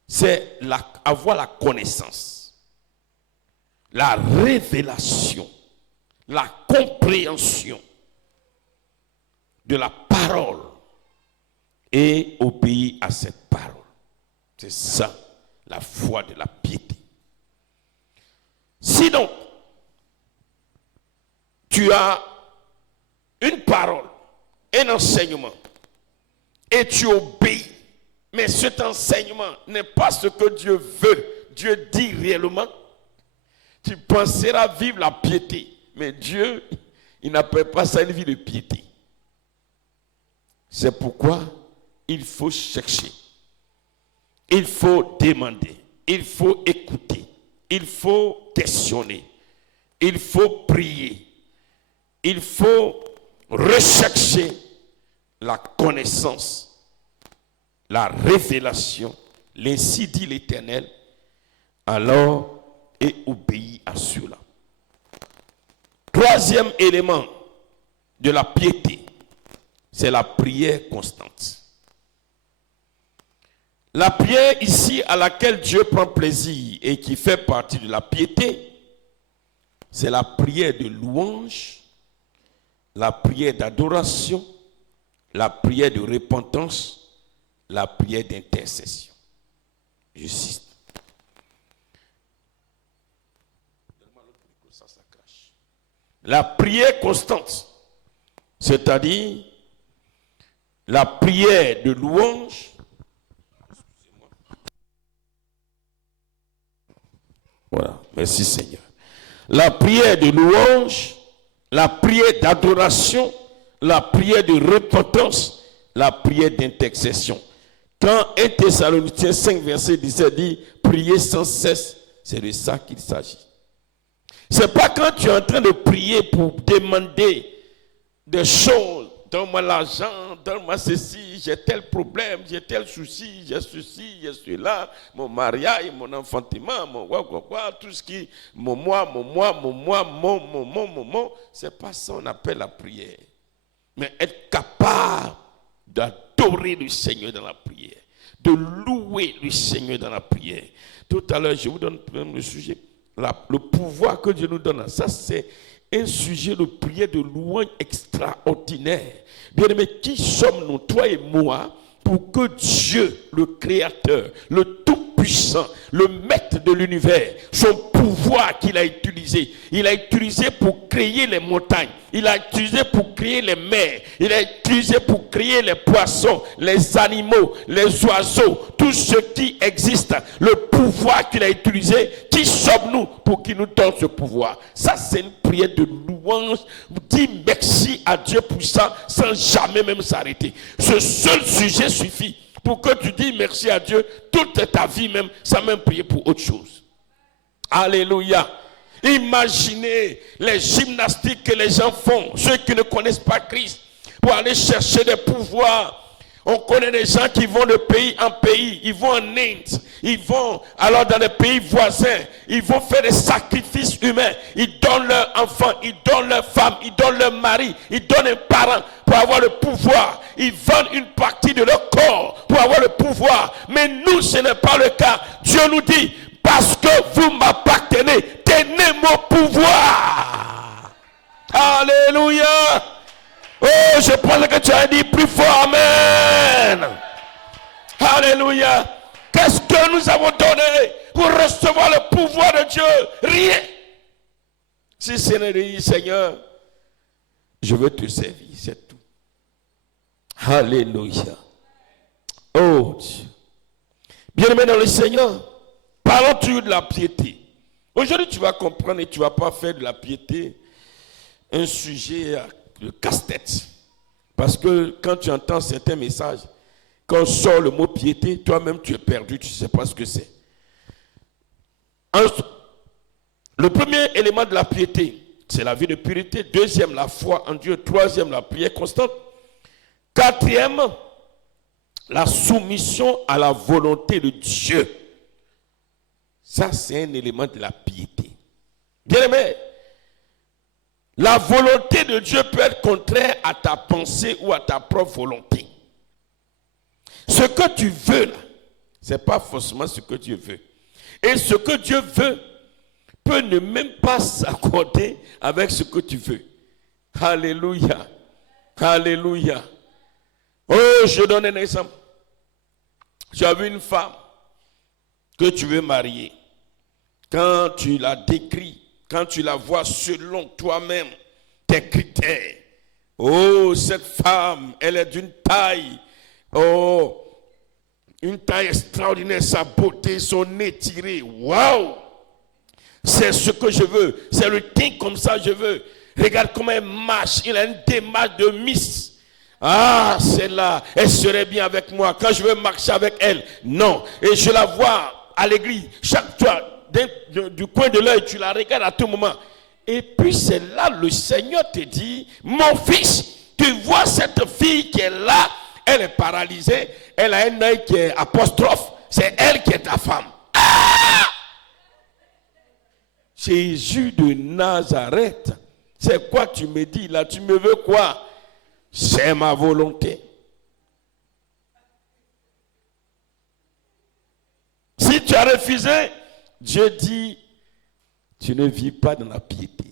c'est avoir la connaissance, la révélation la compréhension de la parole et obéir à cette parole. C'est ça, la foi de la piété. Sinon, tu as une parole, un enseignement, et tu obéis, mais cet enseignement n'est pas ce que Dieu veut, Dieu dit réellement, tu penseras vivre la piété, mais Dieu, il n'appelle pas ça une vie de piété. C'est pourquoi il faut chercher, il faut demander, il faut écouter, il faut questionner, il faut prier, il faut rechercher la connaissance, la révélation, l'ainsi dit l'Éternel, alors et obéir à cela. Troisième élément de la piété, c'est la prière constante. La prière ici à laquelle Dieu prend plaisir et qui fait partie de la piété, c'est la prière de louange, la prière d'adoration, la prière de repentance, la prière d'intercession. Je cite. La prière constante, c'est-à-dire la prière de louange, voilà, merci Seigneur. La prière de louange, la prière d'adoration, la prière de repentance, la prière d'intercession. Quand 1 Thessaloniciens 5, verset 17 dit « Priez sans cesse », c'est de ça qu'il s'agit. Ce n'est pas quand tu es en train de prier pour demander des choses, donne-moi l'argent, donne-moi ceci, j'ai tel problème, j'ai tel souci, j'ai ceci, j'ai cela, mon mariage, mon enfantement, mon quoi, tout ce qui, mon moi, c'est pas ça qu'on appelle la prière. Mais être capable d'adorer le Seigneur dans la prière, de louer le Seigneur dans la prière. Tout à l'heure, je vous donne le sujet. Le pouvoir que Dieu nous donne, ça c'est un sujet de prière de louange extraordinaire. Bien-aimés, qui sommes-nous, toi et moi, pour que Dieu, le Créateur, le Tout-Puissant, le Maître de l'univers, son pouvoir qu'il a utilisé, il a utilisé pour créer les montagnes, il a utilisé pour créer les mers, il a utilisé pour créer les poissons, les animaux, les oiseaux, tout ce qui existe, le pouvoir qu'il a utilisé, qui sommes-nous pour qu'il nous donne ce pouvoir? Ça, c'est une prière de louange. Dis merci à Dieu pour ça, sans jamais même s'arrêter. Ce seul sujet suffit pour que tu dis merci à Dieu toute ta vie même, sans même prier pour autre chose. Alléluia. Imaginez les gymnastiques que les gens font, ceux qui ne connaissent pas Christ, pour aller chercher des pouvoirs. On connaît des gens qui vont de pays en pays, ils vont en Inde, ils vont alors dans les pays voisins, ils vont faire des sacrifices humains, ils donnent leurs enfants, ils donnent leurs femmes, ils donnent leurs maris, ils donnent un parent pour avoir le pouvoir, ils vendent une partie de leur corps pour avoir le pouvoir. Mais nous, ce n'est pas le cas. Dieu nous dit, parce que vous m'appartenez, tenez mon pouvoir. Alléluia. Oh, je pense que tu as dit plus fort, amen. Alléluia. Qu'est-ce que nous avons donné pour recevoir le pouvoir de Dieu? Rien. Si ce n'est dit, Seigneur, je veux te servir, c'est tout. Alléluia. Oh Dieu. Bien-aimé dans le Seigneur, parlons toujours de la piété. Aujourd'hui, tu vas comprendre et tu ne vas pas faire de la piété un sujet de casse-tête. Parce que quand tu entends certains messages, quand on sort le mot piété, toi-même tu es perdu, tu ne sais pas ce que c'est. Le premier élément de la piété, c'est la vie de pureté. Deuxième, la foi en Dieu. Troisième, la prière constante. Quatrième, la soumission à la volonté de Dieu. Ça, c'est un élément de la piété. Bien aimé, la volonté de Dieu peut être contraire à ta pensée ou à ta propre volonté. Ce que tu veux, là, ce n'est pas forcément ce que Dieu veut. Et ce que Dieu veut peut ne même pas s'accorder avec ce que tu veux. Alléluia. Alléluia. Oh, je donne un exemple. Tu as vu une femme que tu veux marier. Quand tu la décris, quand tu la vois selon toi-même, tes critères. Oh, cette femme, elle est d'une taille. Oh, une taille extraordinaire, sa beauté, son nez tiré. Waouh! C'est ce que je veux. C'est le teint comme ça, je veux. Regarde comment elle marche. Il a une démarche de Miss. Ah, celle-là, elle serait bien avec moi. Quand je veux marcher avec elle, non. Et je la vois à l'église. Chaque fois, du coin de l'œil, tu la regardes à tout moment. Et puis c'est là, le Seigneur te dit, mon fils, tu vois cette fille qui est là, elle est paralysée, elle a un œil qui est apostrophe, c'est elle qui est ta femme. Ah! Jésus de Nazareth, c'est quoi tu me dis là? Tu me veux quoi? C'est ma volonté. Si tu as refusé, Dieu dit, tu ne vis pas dans la piété.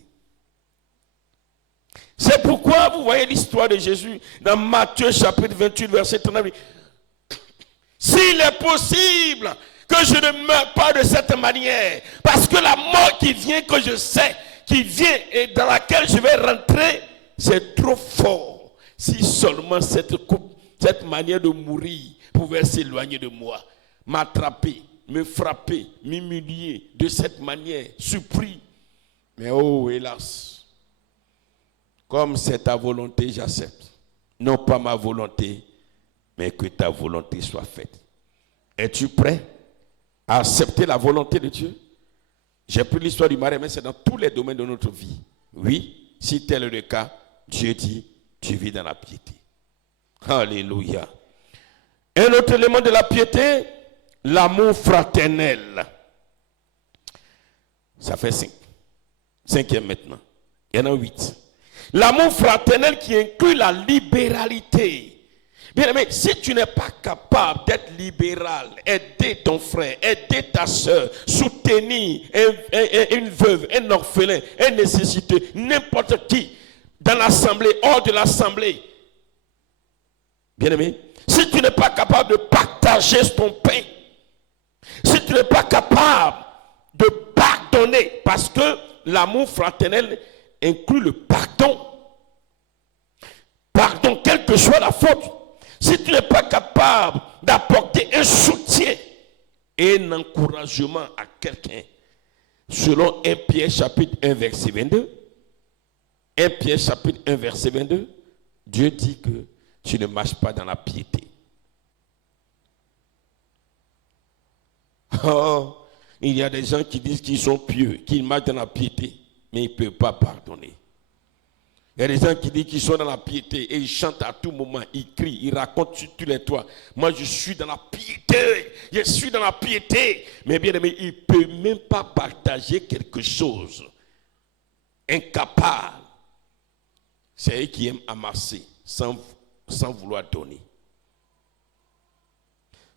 C'est pourquoi vous voyez l'histoire de Jésus dans Matthieu chapitre 28, verset 39. S'il est possible que je ne meure pas de cette manière, parce que la mort qui vient, que je sais, qui vient et dans laquelle je vais rentrer, c'est trop fort. Si seulement cette manière de mourir pouvait s'éloigner de moi, m'attraper, me frapper, m'humilier de cette manière, surpris. Mais oh, hélas, comme c'est ta volonté, j'accepte. Non pas ma volonté, mais que ta volonté soit faite. Es-tu prêt à accepter la volonté de Dieu? J'ai pris l'histoire du mariage, mais c'est dans tous les domaines de notre vie. Oui, si tel est le cas, Dieu dit, tu vis dans la piété. Alléluia. Un autre élément de la piété, l'amour fraternel. Ça fait 5. 5e maintenant. Il y en a 8. L'amour fraternel qui inclut la libéralité. Bien aimé, si tu n'es pas capable d'être libéral, aider ton frère, aider ta soeur, soutenir une veuve, un orphelin, un nécessité, n'importe qui, dans l'assemblée, hors de l'assemblée. Bien aimé, si tu n'es pas capable de partager ton pain, si tu n'es pas capable de pardonner, parce que l'amour fraternel inclut le pardon. Pardon, quelle que soit la faute. Si tu n'es pas capable d'apporter un soutien et un encouragement à quelqu'un, selon 1 Pierre chapitre 1 verset 22, 1 Pierre chapitre 1 verset 22, Dieu dit que tu ne marches pas dans la piété. Oh, il y a des gens qui disent qu'ils sont pieux, qu'ils marchent dans la piété, mais ils ne peuvent pas pardonner. Il y a des gens qui disent qu'ils sont dans la piété et ils chantent à tout moment, ils crient, ils racontent sur tous les toits. Moi, je suis dans la piété, je suis dans la piété. Mais bien aimé, il ne peut même pas partager quelque chose. Incapable. C'est eux qui aiment amasser sans vouloir donner.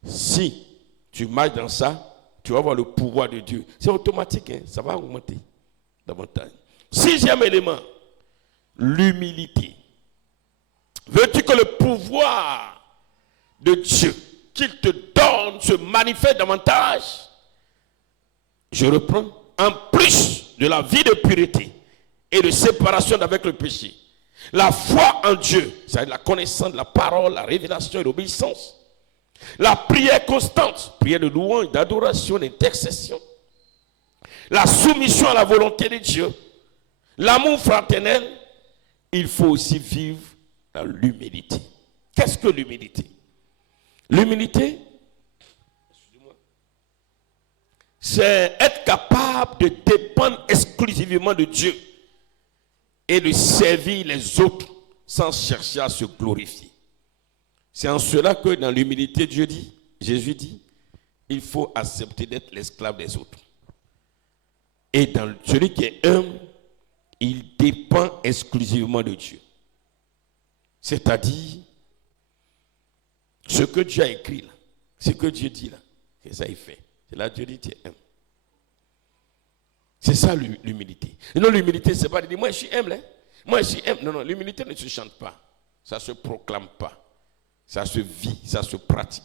Si tu marches dans ça, tu vas voir le pouvoir de Dieu. C'est automatique, hein? Ça va augmenter davantage. 6e élément. L'humilité. Veux-tu que le pouvoir de Dieu qu'il te donne se manifeste davantage? Je reprends. En plus de la vie de pureté et de séparation d'avec le péché, la foi en Dieu, c'est-à-dire la connaissance de la parole, la révélation et l'obéissance, la prière constante, prière de louange, d'adoration, d'intercession, la soumission à la volonté de Dieu, l'amour fraternel, il faut aussi vivre dans l'humilité. Qu'est-ce que l'humilité? L'humilité, c'est être capable de dépendre exclusivement de Dieu et de servir les autres sans chercher à se glorifier. C'est en cela que dans l'humilité, Jésus dit, il faut accepter d'être l'esclave des autres. Et dans celui qui est humble, il dépend exclusivement de Dieu. C'est-à-dire, ce que Dieu a écrit là, ce que Dieu dit là, c'est ça il fait. C'est là Dieu dit, tu es humble. C'est ça l'humilité. Et non, l'humilité, c'est pas de dire, moi je suis humble. Hein? Moi je suis humble. Non, non, l'humilité ne se chante pas. Ça ne se proclame pas. Ça se vit, ça se pratique.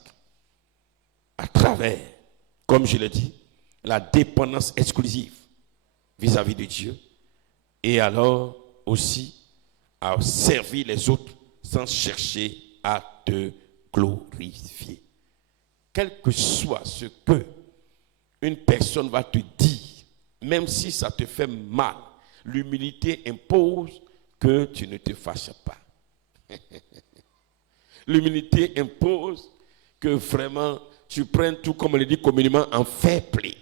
À travers, comme je l'ai dit, la dépendance exclusive vis-à-vis de Dieu. Et alors aussi à servir les autres sans chercher à te glorifier. Quel que soit ce que une personne va te dire, même si ça te fait mal, l'humilité impose que tu ne te fâches pas. L'humilité impose que vraiment tu prennes tout, comme on le dit communément, en fair play.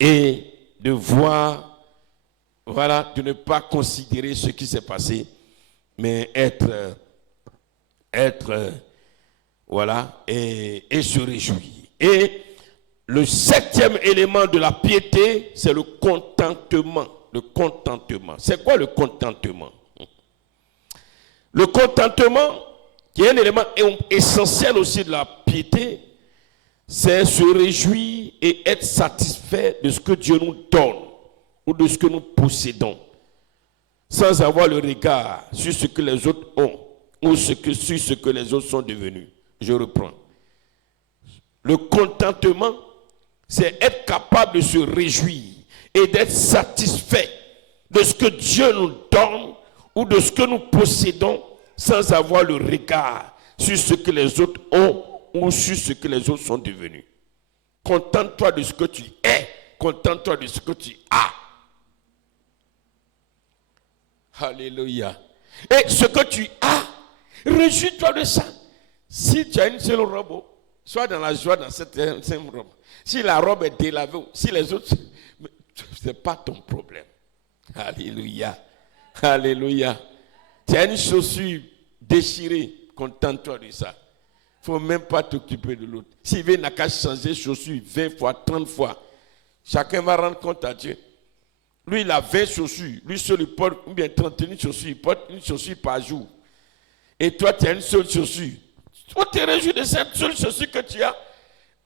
Et de voir, voilà, de ne pas considérer ce qui s'est passé, mais être voilà, et se réjouir. Et le 7e élément de la piété, c'est le contentement. Le contentement. C'est quoi le contentement? Le contentement, qui est un élément essentiel aussi de la piété, c'est se réjouir et être satisfait de ce que Dieu nous donne ou de ce que nous possédons, sans avoir le regard sur ce que les autres ont ou sur ce que les autres sont devenus. Je reprends. Le contentement, c'est être capable de se réjouir et d'être satisfait de ce que Dieu nous donne ou de ce que nous possédons sans avoir le regard sur ce que les autres ont ou sur ce que les autres sont devenus. Contente-toi de ce que tu es, contente-toi de ce que tu as. Alléluia. Et ce que tu as, réjouis-toi de ça. Si tu as une seule robe, sois dans la joie dans cette robe. Si la robe est délavée, si les autres, ce n'est pas ton problème. Alléluia. Alléluia. Tu as une chaussure déchirée, contente-toi de ça. Il ne faut même pas t'occuper de l'autre. S'il veut, n'a qu'à changer de chaussure 20 fois, 30 fois. Chacun va rendre compte à Dieu. Lui, il a 20 chaussures. Lui seul, il porte, ou bien 31 chaussures. Il porte une chaussure par jour. Et toi, tu as une seule chaussure. Toi, tu te réjouis de cette seule chaussure que tu as.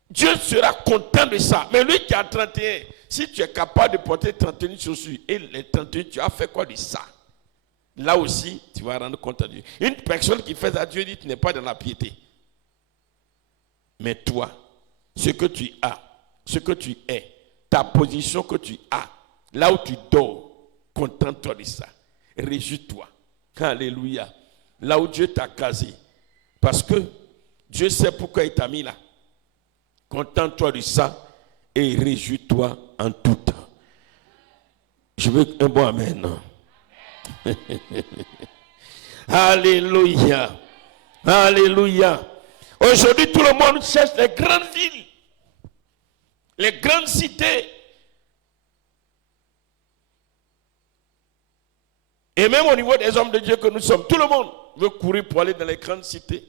Dieu sera content de ça. Mais lui qui a 31, si tu es capable de porter 31 chaussures, et les 31, tu as fait quoi de ça? Là aussi, tu vas rendre compte à Dieu. Une personne qui fait ça, Dieu dit, tu n'es pas dans la piété. Mais toi, ce que tu as, ce que tu es, ta position que tu as, là où tu dors, contente-toi de ça. Réjouis-toi. Alléluia. Là où Dieu t'a casé. Parce que Dieu sait pourquoi il t'a mis là. Contente-toi de ça et réjouis-toi en tout temps. Je veux un bon amen. Alléluia. Alléluia. Aujourd'hui, tout le monde cherche les grandes villes, les grandes cités. Et même au niveau des hommes de Dieu que nous sommes, tout le monde veut courir pour aller dans les grandes cités.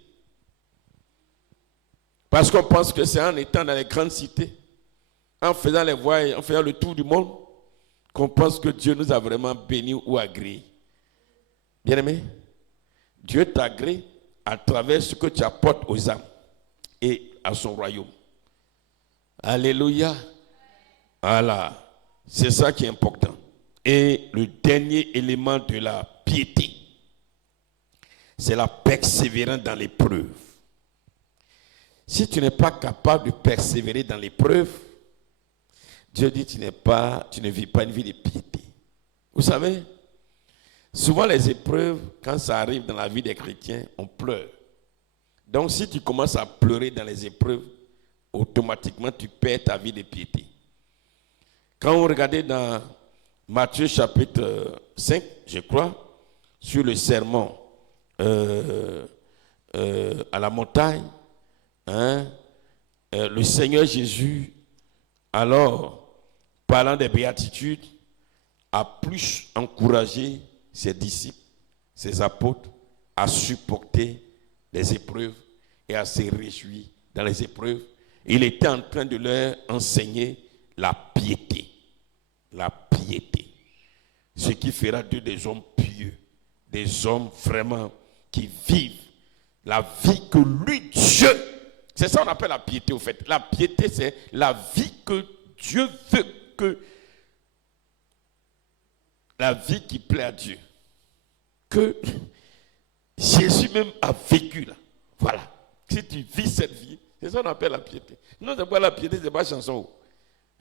Parce qu'on pense que c'est en étant dans les grandes cités, en faisant les voyages, en faisant le tour du monde, qu'on pense que Dieu nous a vraiment bénis ou agréés. Bien-aimé, Dieu t'agrée à travers ce que tu apportes aux âmes et à son royaume. Alléluia. Voilà. C'est ça qui est important. Et le dernier élément de la piété, c'est la persévérance dans l'épreuve. Si tu n'es pas capable de persévérer dans l'épreuve, Dieu dit tu ne vis pas une vie de piété. Vous savez, souvent les épreuves, quand ça arrive dans la vie des chrétiens, on pleure. Donc si tu commences à pleurer dans les épreuves, automatiquement tu perds ta vie de piété. Quand on regardait dans Matthieu chapitre 5, je crois, sur le sermon à la montagne, le Seigneur Jésus, alors, parlant des béatitudes, a plus encouragé ses disciples, ses apôtres, à supporter les épreuves et à se réjouir dans les épreuves. Il était en train de leur enseigner la piété. La piété. Ce qui fera d'eux des hommes pieux, des hommes vraiment qui vivent la vie que lui, Dieu, c'est ça qu'on appelle la piété au fait. La piété, c'est la vie que Dieu veut que la vie qui plaît à Dieu, que Jésus même a vécu là. Voilà. Si tu vis cette vie, c'est ça qu'on appelle la piété. Non, c'est pas la piété, c'est pas chanson.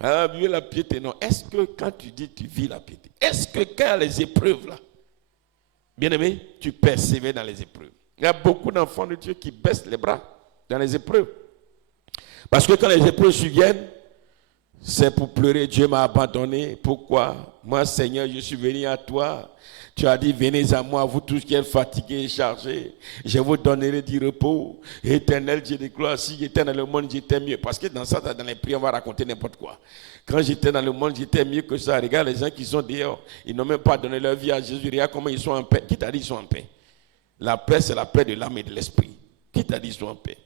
Ah, la piété, non. Est-ce que quand tu dis tu vis la piété, est-ce que quand il y a les épreuves là, bien aimé, tu persévères dans les épreuves? Il y a beaucoup d'enfants de Dieu qui baissent les bras dans les épreuves. Parce que quand les épreuves surviennent, c'est pour pleurer. Dieu m'a abandonné. Pourquoi? Moi, Seigneur, je suis venu à toi. Tu as dit, venez à moi, vous tous qui êtes fatigués et chargés. Je vous donnerai du repos. Éternel Dieu de gloire, si j'étais dans le monde, j'étais mieux. Parce que dans ça, dans les prières, on va raconter n'importe quoi. Quand j'étais dans le monde, j'étais mieux que ça. Regarde les gens qui sont dehors. Ils n'ont même pas donné leur vie à Jésus. Regarde comment ils sont en paix. Qui t'a dit qu'ils sont en paix? La paix, c'est la paix de l'âme et de l'esprit. Qui t'a dit qu'ils sont en paix?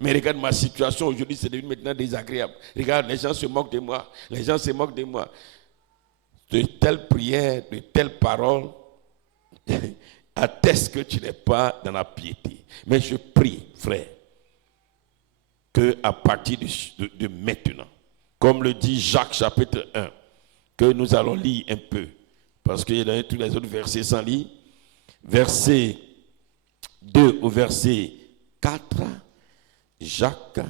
Mais regarde ma situation aujourd'hui, c'est devenu maintenant désagréable. Regarde, les gens se moquent de moi. Les gens se moquent de moi. De telles prières, de telles paroles attestent que tu n'es pas dans la piété. Mais je prie, frère, qu'à partir de maintenant, comme le dit Jacques chapitre 1, que nous allons lire un peu, parce qu'il y a tous les autres versets sans lire, verset 2 au verset 4, Jacques,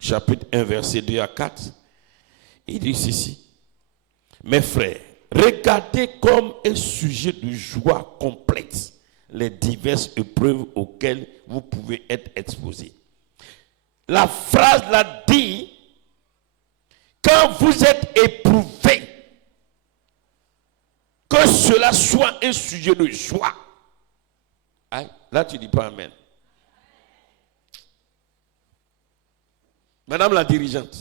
chapitre 1, verset 2 à 4, il dit ceci. Mes frères, regardez comme un sujet de joie complète les diverses épreuves auxquelles vous pouvez être exposés. La phrase l'a dit, quand vous êtes éprouvés, que cela soit un sujet de joie. Hein? Là, tu ne dis pas amen. Madame la dirigeante,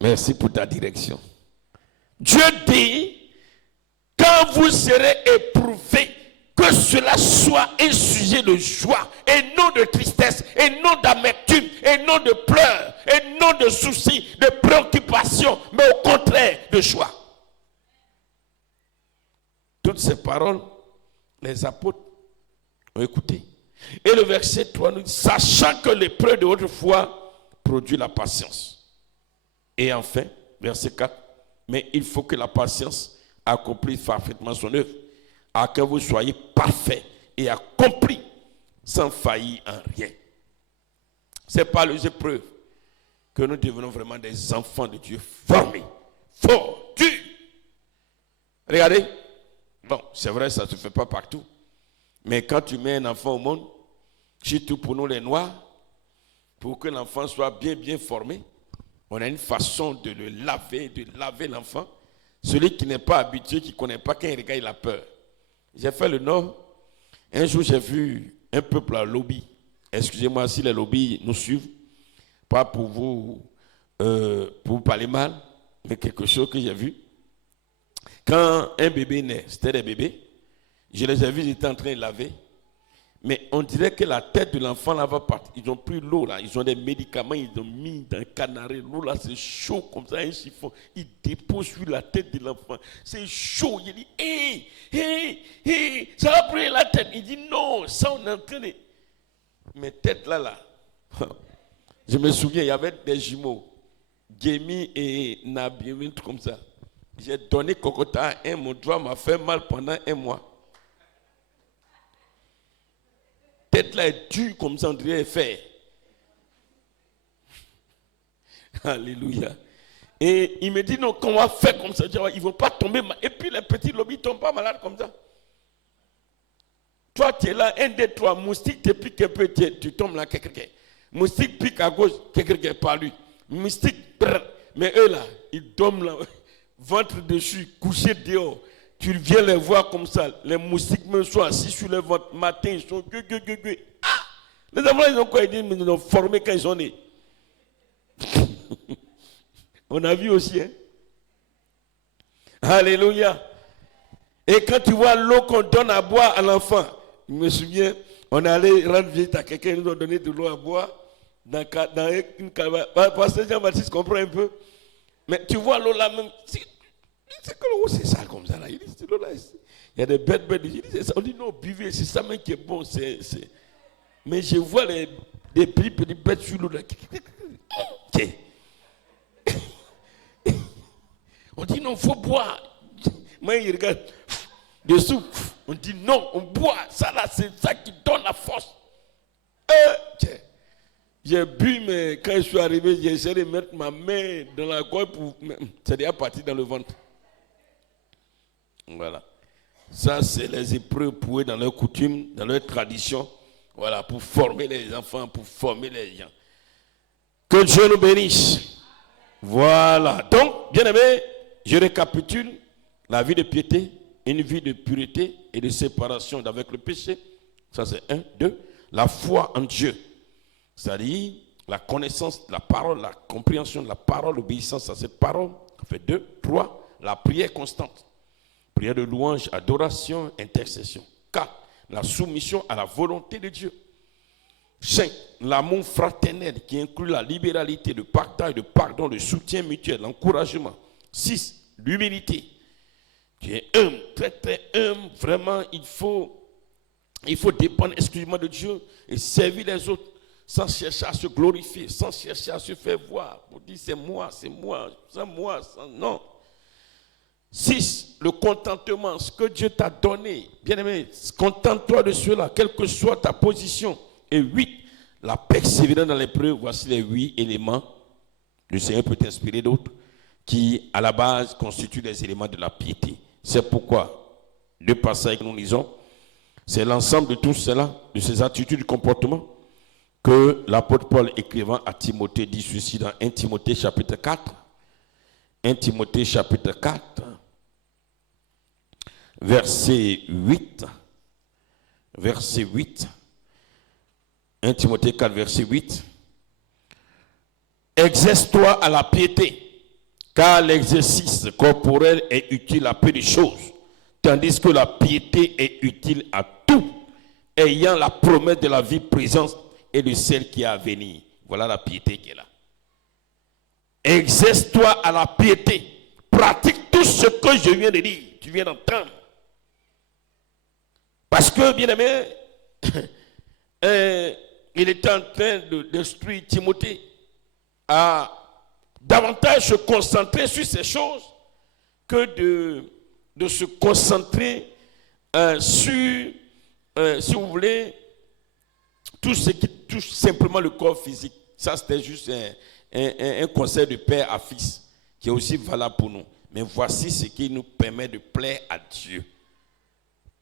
merci pour ta direction. Dieu dit, quand vous serez éprouvés, que cela soit un sujet de joie, et non de tristesse, et non d'amertume, et non de pleurs, et non de soucis, de préoccupations, mais au contraire de joie. Toutes ces paroles, les apôtres ont écouté. Et le verset 3 nous dit, sachant que l'épreuve de votre foi produit la patience. Et enfin, verset 4, mais il faut que la patience accomplisse parfaitement son œuvre, à que vous soyez parfaits et accomplis, sans faillir en rien. C'est par les épreuves que nous devenons vraiment des enfants de Dieu formés, forts, durs. Regardez, bon, c'est vrai, ça ne se fait pas partout, mais quand tu mets un enfant au monde, surtout pour nous les Noirs, pour que l'enfant soit bien formé, on a une façon de le laver, de laver l'enfant. Celui qui n'est pas habitué, qui ne connaît pas, quand il regarde, il a peur. J'ai fait le Nord. Un jour, j'ai vu un peuple à lobby. Excusez-moi si les lobbies nous suivent. Pas pour vous parler mal, mais quelque chose que j'ai vu. Quand un bébé naît, c'était des bébés, je les ai vus, ils étaient en train de laver. Mais on dirait que la tête de l'enfant là va partir. Ils ont pris l'eau là, ils ont des médicaments, ils ont mis dans un canaré. L'eau là c'est chaud comme ça, un chiffon. Ils déposent sur la tête de l'enfant. C'est chaud. Il dit, hé, ça va prendre la tête. Il dit, non, ça on est en train de... Mes têtes là. Je me souviens, il y avait des jumeaux. Gémi et Nabi, un truc comme ça. J'ai donné cocota à un, mon doigt m'a fait mal pendant 1 mois. Tête là est dure comme ça, on dirait fer. Alléluia. Et il me dit, non, qu'on va faire comme ça, ils ne vont pas tomber malades. Et puis les petits lobbies ne tombent pas malades comme ça. Toi, tu es là, 1, 2, 3, moustique te pique un peu, tu tombes là, quelqu'un. Moustique pique à gauche, quelqu'un par lui. Moustique, brrr. Mais eux là, ils dorment là, ventre dessus, couchés dehors. Tu viens les voir comme ça, les moustiques même sont assis sur le ventre. Matin, ils sont gueux. Ah! Les enfants, ils ont quoi? Ils ont formé quand ils sont nés. On a vu aussi, hein? Alléluia. Et quand tu vois l'eau qu'on donne à boire à l'enfant, je me souviens, on allait rendre visite à quelqu'un, ils nous ont donné de l'eau à boire dans une cabane. Pasteur Jean-Baptiste comprend un peu. Mais tu vois l'eau là même. C'est que l'eau, c'est ça comme ça là. Il dit, c'est l'eau là. Il y a des bêtes. Il dit, c'est ça. On dit, non, buvez, c'est ça même qui est bon. Mais je vois des petites bêtes sur l'eau là. On dit non, il faut boire. Moi, il regarde dessous. On dit non, on boit. Ça là, c'est ça qui donne la force. J'ai bu, mais quand je suis arrivé, j'ai essayé de mettre ma main dans la gorge pour. C'est déjà parti dans le ventre. Voilà. Ça, c'est les épreuves pour eux dans leurs coutumes, dans leurs traditions. Voilà, pour former les enfants, pour former les gens. Que Dieu nous bénisse. Voilà. Donc, bien aimé, je récapitule la vie de piété, une vie de pureté et de séparation d'avec le péché. Ça, c'est 1, 2. La foi en Dieu. C'est-à-dire la connaissance de la parole, la compréhension de la parole, l'obéissance à cette parole. Ça fait 2. 3. La prière constante. Prière de louange, adoration, intercession. 4. La soumission à la volonté de Dieu. 5. L'amour fraternel qui inclut la libéralité, le partage, le pardon, le soutien mutuel, l'encouragement. 6. L'humilité. Tu es humble, très très humble. Vraiment, il faut dépendre exclusivement de Dieu et servir les autres sans chercher à se glorifier, sans chercher à se faire voir. Pour dire c'est moi, non. 6. Le contentement, ce que Dieu t'a donné. Bien-aimé, contente-toi de cela, quelle que soit ta position. Et 8. La persévérance dans l'épreuve. Voici les 8 éléments. Le Seigneur peut t'inspirer d'autres qui, à la base, constituent les éléments de la piété. C'est pourquoi, le passage que nous lisons, c'est l'ensemble de tout cela, de ces attitudes, du comportement, que l'apôtre Paul écrivant à Timothée dit ceci dans 1 Timothée chapitre 4. 1 Timothée chapitre 4, verset 8. Verset 8. 1 Timothée 4, verset 8. Exerce-toi à la piété, car l'exercice corporel est utile à peu de choses, tandis que la piété est utile à tout, ayant la promesse de la vie présente et de celle qui est à venir. Voilà la piété qui est là. Exerce-toi à la piété. Pratique tout ce que je viens de dire. Tu viens d'entendre. Parce que, bien aimé, il était en train d'instruire Timothée à davantage se concentrer sur ces choses que de se concentrer sur, si vous voulez, tout ce qui touche simplement le corps physique. Ça, c'était juste un conseil de père à fils qui est aussi valable pour nous. Mais voici ce qui nous permet de plaire à Dieu.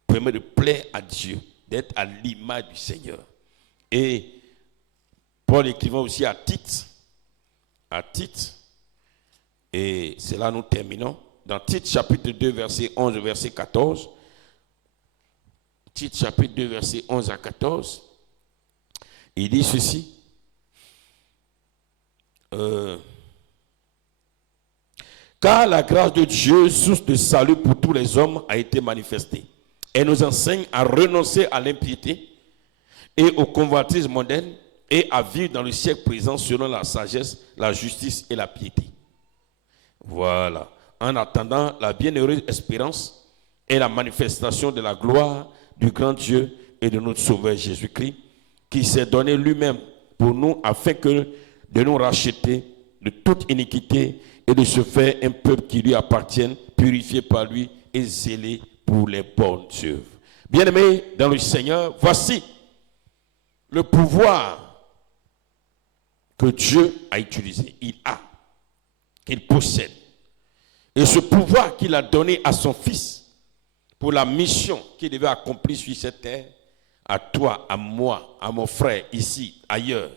Permet de plaire à Dieu, d'être à l'image du Seigneur. Et Paul écrivant aussi à Tite, et c'est là nous terminons, dans Tite chapitre 2, verset 11, verset 14, Tite chapitre 2, verset 11 à 14, il dit ceci, car la grâce de Dieu, source de salut pour tous les hommes, a été manifestée. Elle nous enseigne à renoncer à l'impiété et au convoitisme mondain et à vivre dans le siècle présent selon la sagesse, la justice et la piété. Voilà. En attendant la bienheureuse espérance et la manifestation de la gloire du grand Dieu et de notre Sauveur Jésus-Christ, qui s'est donné lui-même pour nous afin de nous racheter de toute iniquité et de se faire un peuple qui lui appartienne, purifié par lui et zélé pour les bonnes œuvres. Bien-aimés dans le Seigneur, voici le pouvoir que Dieu a utilisé. Qu'il possède. Et ce pouvoir qu'il a donné à son Fils pour la mission qu'il devait accomplir sur cette terre, à toi, à moi, à mon frère, ici, ailleurs,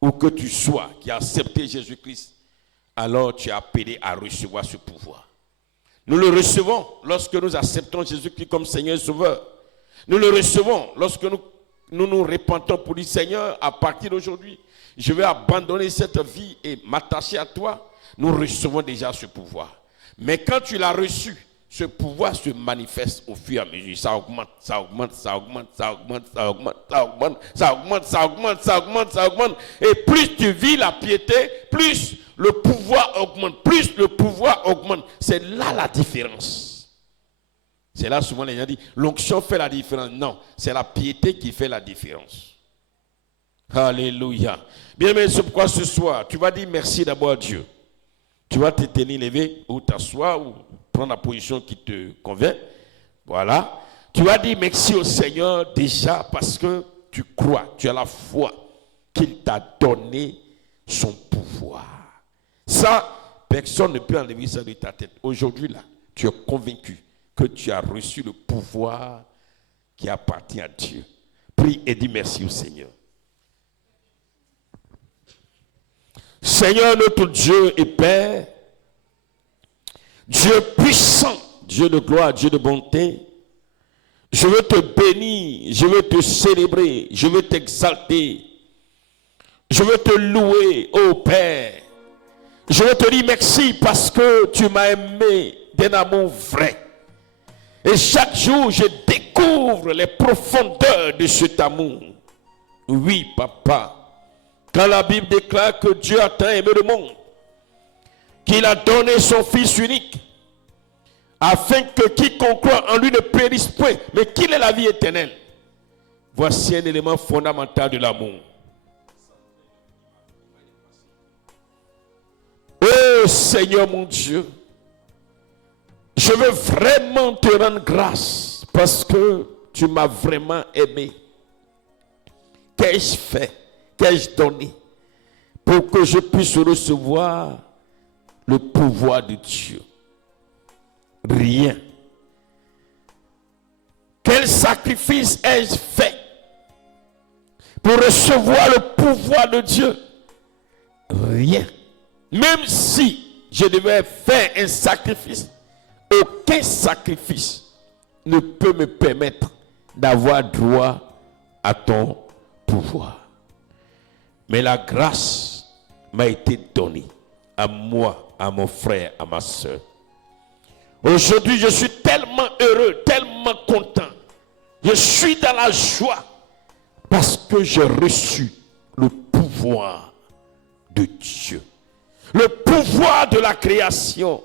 où que tu sois, qui a accepté Jésus-Christ, alors tu es appelé à recevoir ce pouvoir. Nous le recevons lorsque nous acceptons Jésus-Christ comme Seigneur et Sauveur. Nous le recevons lorsque nous repentons pour dire, Seigneur, à partir d'aujourd'hui, je vais abandonner cette vie et m'attacher à toi. Nous recevons déjà ce pouvoir. Mais quand tu l'as reçu, ce pouvoir se manifeste au fur et à mesure. Ça augmente, ça augmente, ça augmente, ça augmente, ça augmente, ça augmente, ça augmente, ça augmente, ça augmente, ça augmente. Et plus tu vis la piété, plus le pouvoir augmente, plus le pouvoir augmente. C'est là la différence. C'est là souvent les gens disent, l'onction fait la différence. Non, c'est la piété qui fait la différence. Alléluia. Bien aimé, c'est pourquoi ce soir, tu vas dire merci d'abord à Dieu. Tu vas te tenir levé ou t'asseoir ou prendre la position qui te convient. Voilà. Tu vas dire merci au Seigneur déjà parce que tu crois, tu as la foi qu'il t'a donné son pouvoir. Ça, personne ne peut enlever ça de ta tête. Aujourd'hui, là, tu es convaincu que tu as reçu le pouvoir qui appartient à Dieu. Prie et dis merci au Seigneur. Seigneur notre Dieu et Père, Dieu puissant, Dieu de gloire, Dieu de bonté, je veux te bénir, je veux te célébrer, je veux t'exalter, je veux te louer, ô Père. Je veux te dire merci parce que tu m'as aimé d'un amour vrai. Et chaque jour, je découvre les profondeurs de cet amour. Oui, papa. Quand la Bible déclare que Dieu a tant aimé le monde, qu'il a donné son Fils unique, afin que quiconque croit en lui ne périsse point, mais qu'il ait la vie éternelle. Voici un élément fondamental de l'amour. Oh Seigneur mon Dieu, je veux vraiment te rendre grâce parce que tu m'as vraiment aimé. Qu'ai-je fait? Qu'ai-je donné pour que je puisse recevoir le pouvoir de Dieu? Rien. Quel sacrifice ai-je fait pour recevoir le pouvoir de Dieu? Rien. Même si je devais faire un sacrifice, aucun sacrifice ne peut me permettre d'avoir droit à ton pouvoir. Mais la grâce m'a été donnée à moi, à mon frère, à ma soeur. Aujourd'hui, je suis tellement heureux, tellement content. Je suis dans la joie parce que j'ai reçu le pouvoir de Dieu. Le pouvoir de la création.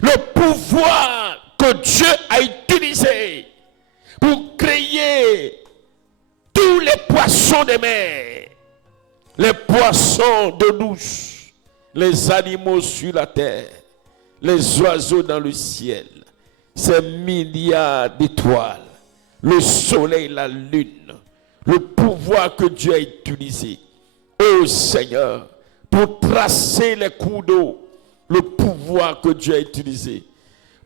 Le pouvoir que Dieu a utilisé pour créer tous les poissons des mers, les poissons de douce, les animaux sur la terre, les oiseaux dans le ciel, ces milliards d'étoiles, le soleil, la lune, le pouvoir que Dieu a utilisé. Ô Seigneur, pour tracer les cours d'eau, le pouvoir que Dieu a utilisé,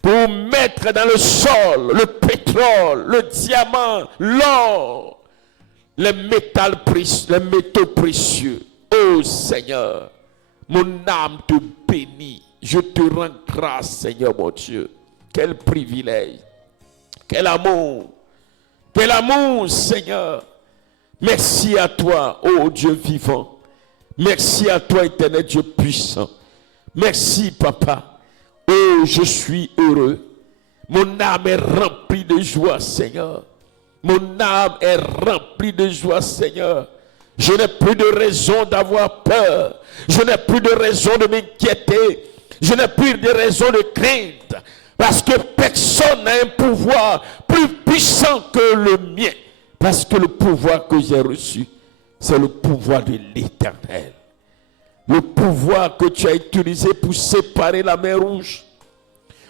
pour mettre dans le sol le pétrole, le diamant, l'or, les métaux précieux. Ô Seigneur, mon âme te bénit. Je te rends grâce, Seigneur mon Dieu. Quel privilège, quel amour, Seigneur. Merci à toi, ô Dieu vivant. Merci à toi, éternel Dieu puissant. Merci, papa. Oh, je suis heureux. Mon âme est remplie de joie, Seigneur. Mon âme est remplie de joie, Seigneur. Je n'ai plus de raison d'avoir peur. Je n'ai plus de raison de m'inquiéter. Je n'ai plus de raison de crainte. Parce que personne n'a un pouvoir plus puissant que le mien. Parce que le pouvoir que j'ai reçu, c'est le pouvoir de l'Éternel. Le pouvoir que tu as utilisé pour séparer la mer Rouge.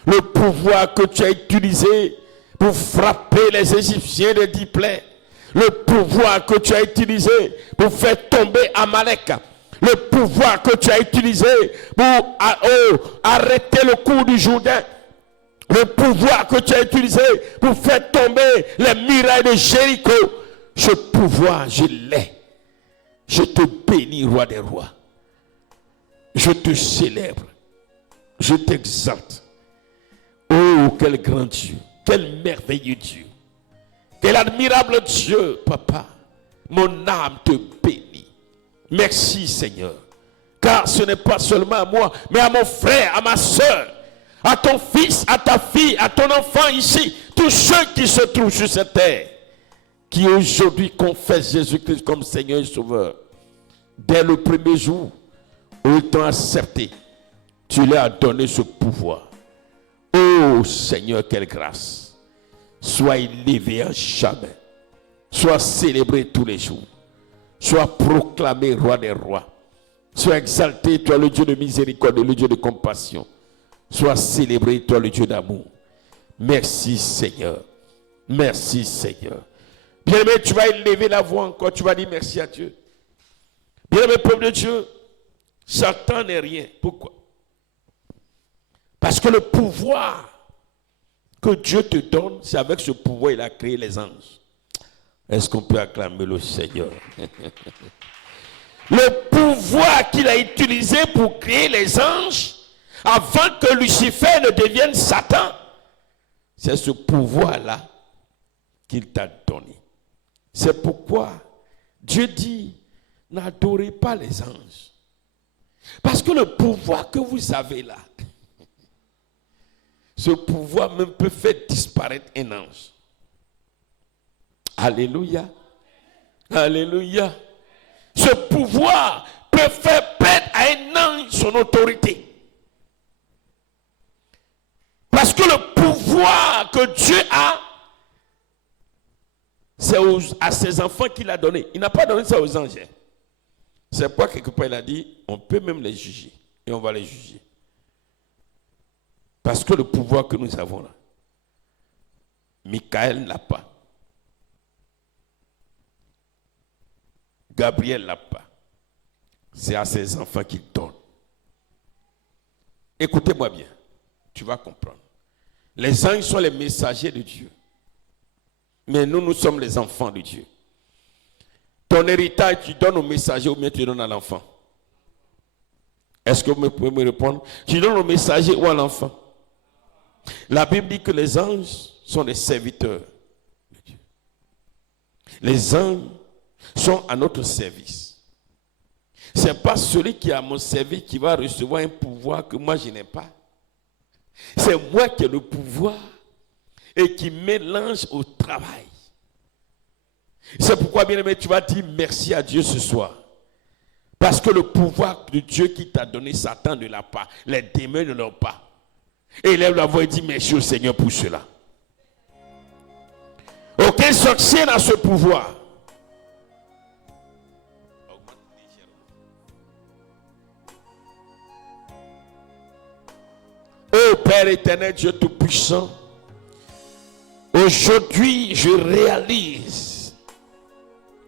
Le pouvoir que tu as utilisé pour frapper les Égyptiens des 10 plaies. Le pouvoir que tu as utilisé pour faire tomber Amalek. Le pouvoir que tu as utilisé pour arrêter le cours du Jourdain. Le pouvoir que tu as utilisé pour faire tomber les murailles de Jéricho. Ce pouvoir, je l'ai. Je te bénis, roi des rois. Je te célèbre. Je t'exalte. Oh, quel grand Dieu. Quel merveilleux Dieu. Quel admirable Dieu, papa. Mon âme te bénit. Merci, Seigneur. Car ce n'est pas seulement à moi, mais à mon frère, à ma soeur, à ton fils, à ta fille, à ton enfant ici, tous ceux qui se trouvent sur cette terre, qui aujourd'hui confessent Jésus-Christ comme Seigneur et Sauveur. Dès le premier jour où ils t'ont accepté, tu leur as donné ce pouvoir. Oh Seigneur, quelle grâce. Sois élevé à jamais. Sois célébré tous les jours. Sois proclamé roi des rois. Sois exalté, toi le Dieu de miséricorde et le Dieu de compassion. Sois célébré, toi le Dieu d'amour. Merci Seigneur. Merci Seigneur. Bien-aimé, tu vas élever la voix encore, tu vas dire merci à Dieu. Bien-aimé, peuple de Dieu, Satan n'est rien. Pourquoi? Parce que le pouvoir que Dieu te donne, c'est avec ce pouvoir qu'il a créé les anges. Est-ce qu'on peut acclamer le Seigneur? Le pouvoir qu'il a utilisé pour créer les anges, avant que Lucifer ne devienne Satan, c'est ce pouvoir-là qu'il t'a donné. C'est pourquoi Dieu dit, n'adorez pas les anges. Parce que le pouvoir que vous avez là, ce pouvoir même peut faire disparaître un ange. Alléluia. Alléluia. Ce pouvoir peut faire perdre à un ange son autorité. Parce que le pouvoir que Dieu a, c'est à ses enfants qu'il a donné. Il n'a pas donné ça aux anges. C'est pourquoi quelque part il a dit, on peut même les juger. Et on va les juger. Parce que le pouvoir que nous avons là, Michael n'a pas. Gabriel n'a pas. C'est à ses enfants qu'il donne. Écoutez-moi bien. Tu vas comprendre. Les anges sont les messagers de Dieu. Mais nous, nous sommes les enfants de Dieu. Ton héritage, tu donnes au messager ou bien tu donnes à l'enfant? Est-ce que vous pouvez me répondre? Tu donnes au messager ou à l'enfant? La Bible dit que les anges sont des serviteurs de Dieu. Les anges sont à notre service. Ce n'est pas celui qui est à mon service qui va recevoir un pouvoir que moi je n'ai pas. C'est moi qui ai le pouvoir et qui met l'ange au travail. C'est pourquoi, bien-aimé, tu vas dire merci à Dieu ce soir. Parce que le pouvoir de Dieu qui t'a donné, Satan ne l'a pas. Les démons ne l'ont pas. Et élève la voix et dit merci au Seigneur pour cela. Aucun sorcier n'a ce pouvoir. Ô Père éternel, Dieu tout-puissant, aujourd'hui je réalise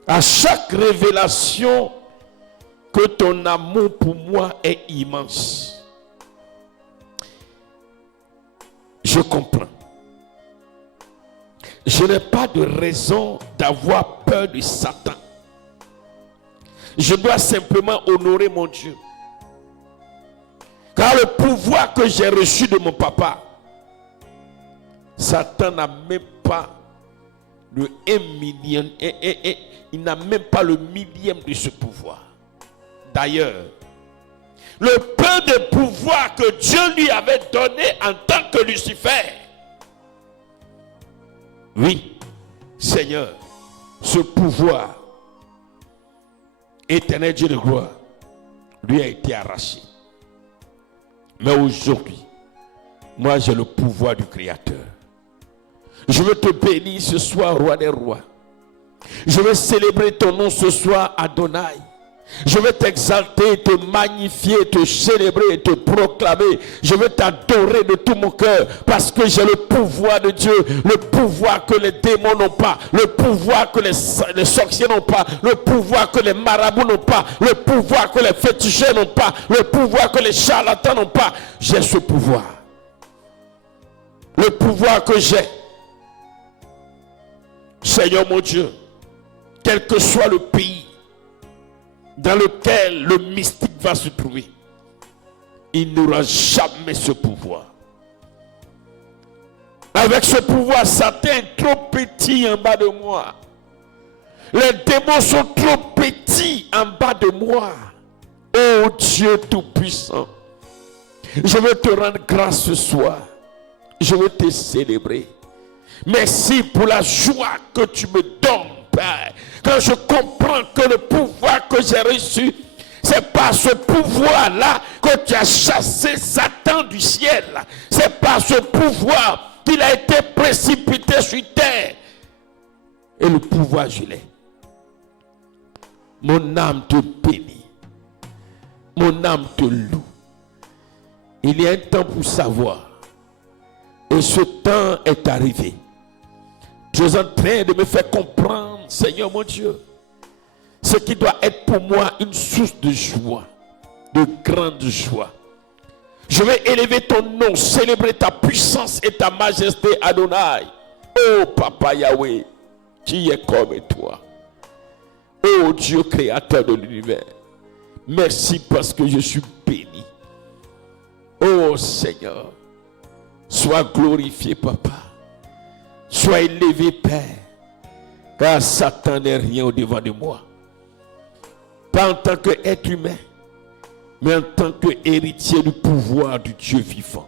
à chaque révélation que ton amour pour moi est immense. Je comprends. Je n'ai pas de raison d'avoir peur de Satan. Je dois simplement honorer mon Dieu. Car le pouvoir que j'ai reçu de mon papa, Satan n'a même pas le 1 million, il n'a même pas le millième de ce pouvoir. D'ailleurs, le peu de pouvoir que Dieu lui avait donné en tant que Lucifer, oui, Seigneur, ce pouvoir, éternel Dieu de gloire, lui a été arraché. Mais aujourd'hui, moi j'ai le pouvoir du Créateur. Je veux te bénir ce soir, roi des rois. Je veux célébrer ton nom ce soir, Adonai. Je veux t'exalter, te magnifier, te célébrer, te proclamer. Je veux t'adorer de tout mon cœur parce que j'ai le pouvoir de Dieu, le pouvoir que les démons n'ont pas, le pouvoir que les sorciers n'ont pas, le pouvoir que les marabouts n'ont pas, le pouvoir que les féticheurs n'ont pas, le pouvoir que les charlatans n'ont pas. J'ai ce pouvoir. Le pouvoir que j'ai. Seigneur mon Dieu, quel que soit le pays dans lequel le mystique va se trouver, il n'aura jamais ce pouvoir. Avec ce pouvoir, Satan est trop petit en bas de moi. Les démons sont trop petits en bas de moi. Oh Dieu Tout-Puissant, je veux te rendre grâce ce soir. Je veux te célébrer. Merci pour la joie que tu me donnes, Père. Quand je comprends que le pouvoir que j'ai reçu, c'est par ce pouvoir-là que tu as chassé Satan du ciel. C'est par ce pouvoir qu'il a été précipité sur terre. Et le pouvoir, je l'ai. Mon âme te bénit. Mon âme te loue. Il y a un temps pour savoir. Et ce temps est arrivé. Tu es en train de me faire comprendre, Seigneur mon Dieu, ce qui doit être pour moi une source de joie, de grande joie. Je vais élever ton nom, célébrer ta puissance et ta majesté, Adonai. Oh Papa Yahweh, qui est comme toi. Oh Dieu créateur de l'univers, merci parce que je suis béni. Oh Seigneur, sois glorifié Papa. Sois élevé Père, car Satan n'est rien au devant de moi. Pas en tant qu'être humain, mais en tant qu'héritier du pouvoir du Dieu vivant.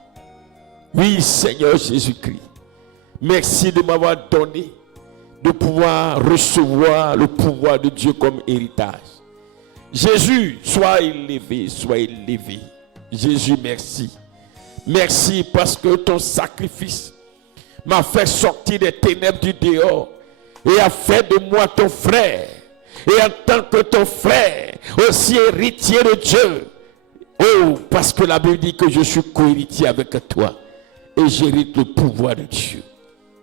Oui Seigneur Jésus-Christ, merci de m'avoir donné de pouvoir recevoir le pouvoir de Dieu comme héritage. Jésus, sois élevé, sois élevé. Jésus, merci. Merci parce que ton sacrifice m'a fait sortir des ténèbres du dehors et a fait de moi ton frère. Et en tant que ton frère, aussi héritier de Dieu. Oh, parce que la Bible dit que je suis co-héritier avec toi et j'hérite le pouvoir de Dieu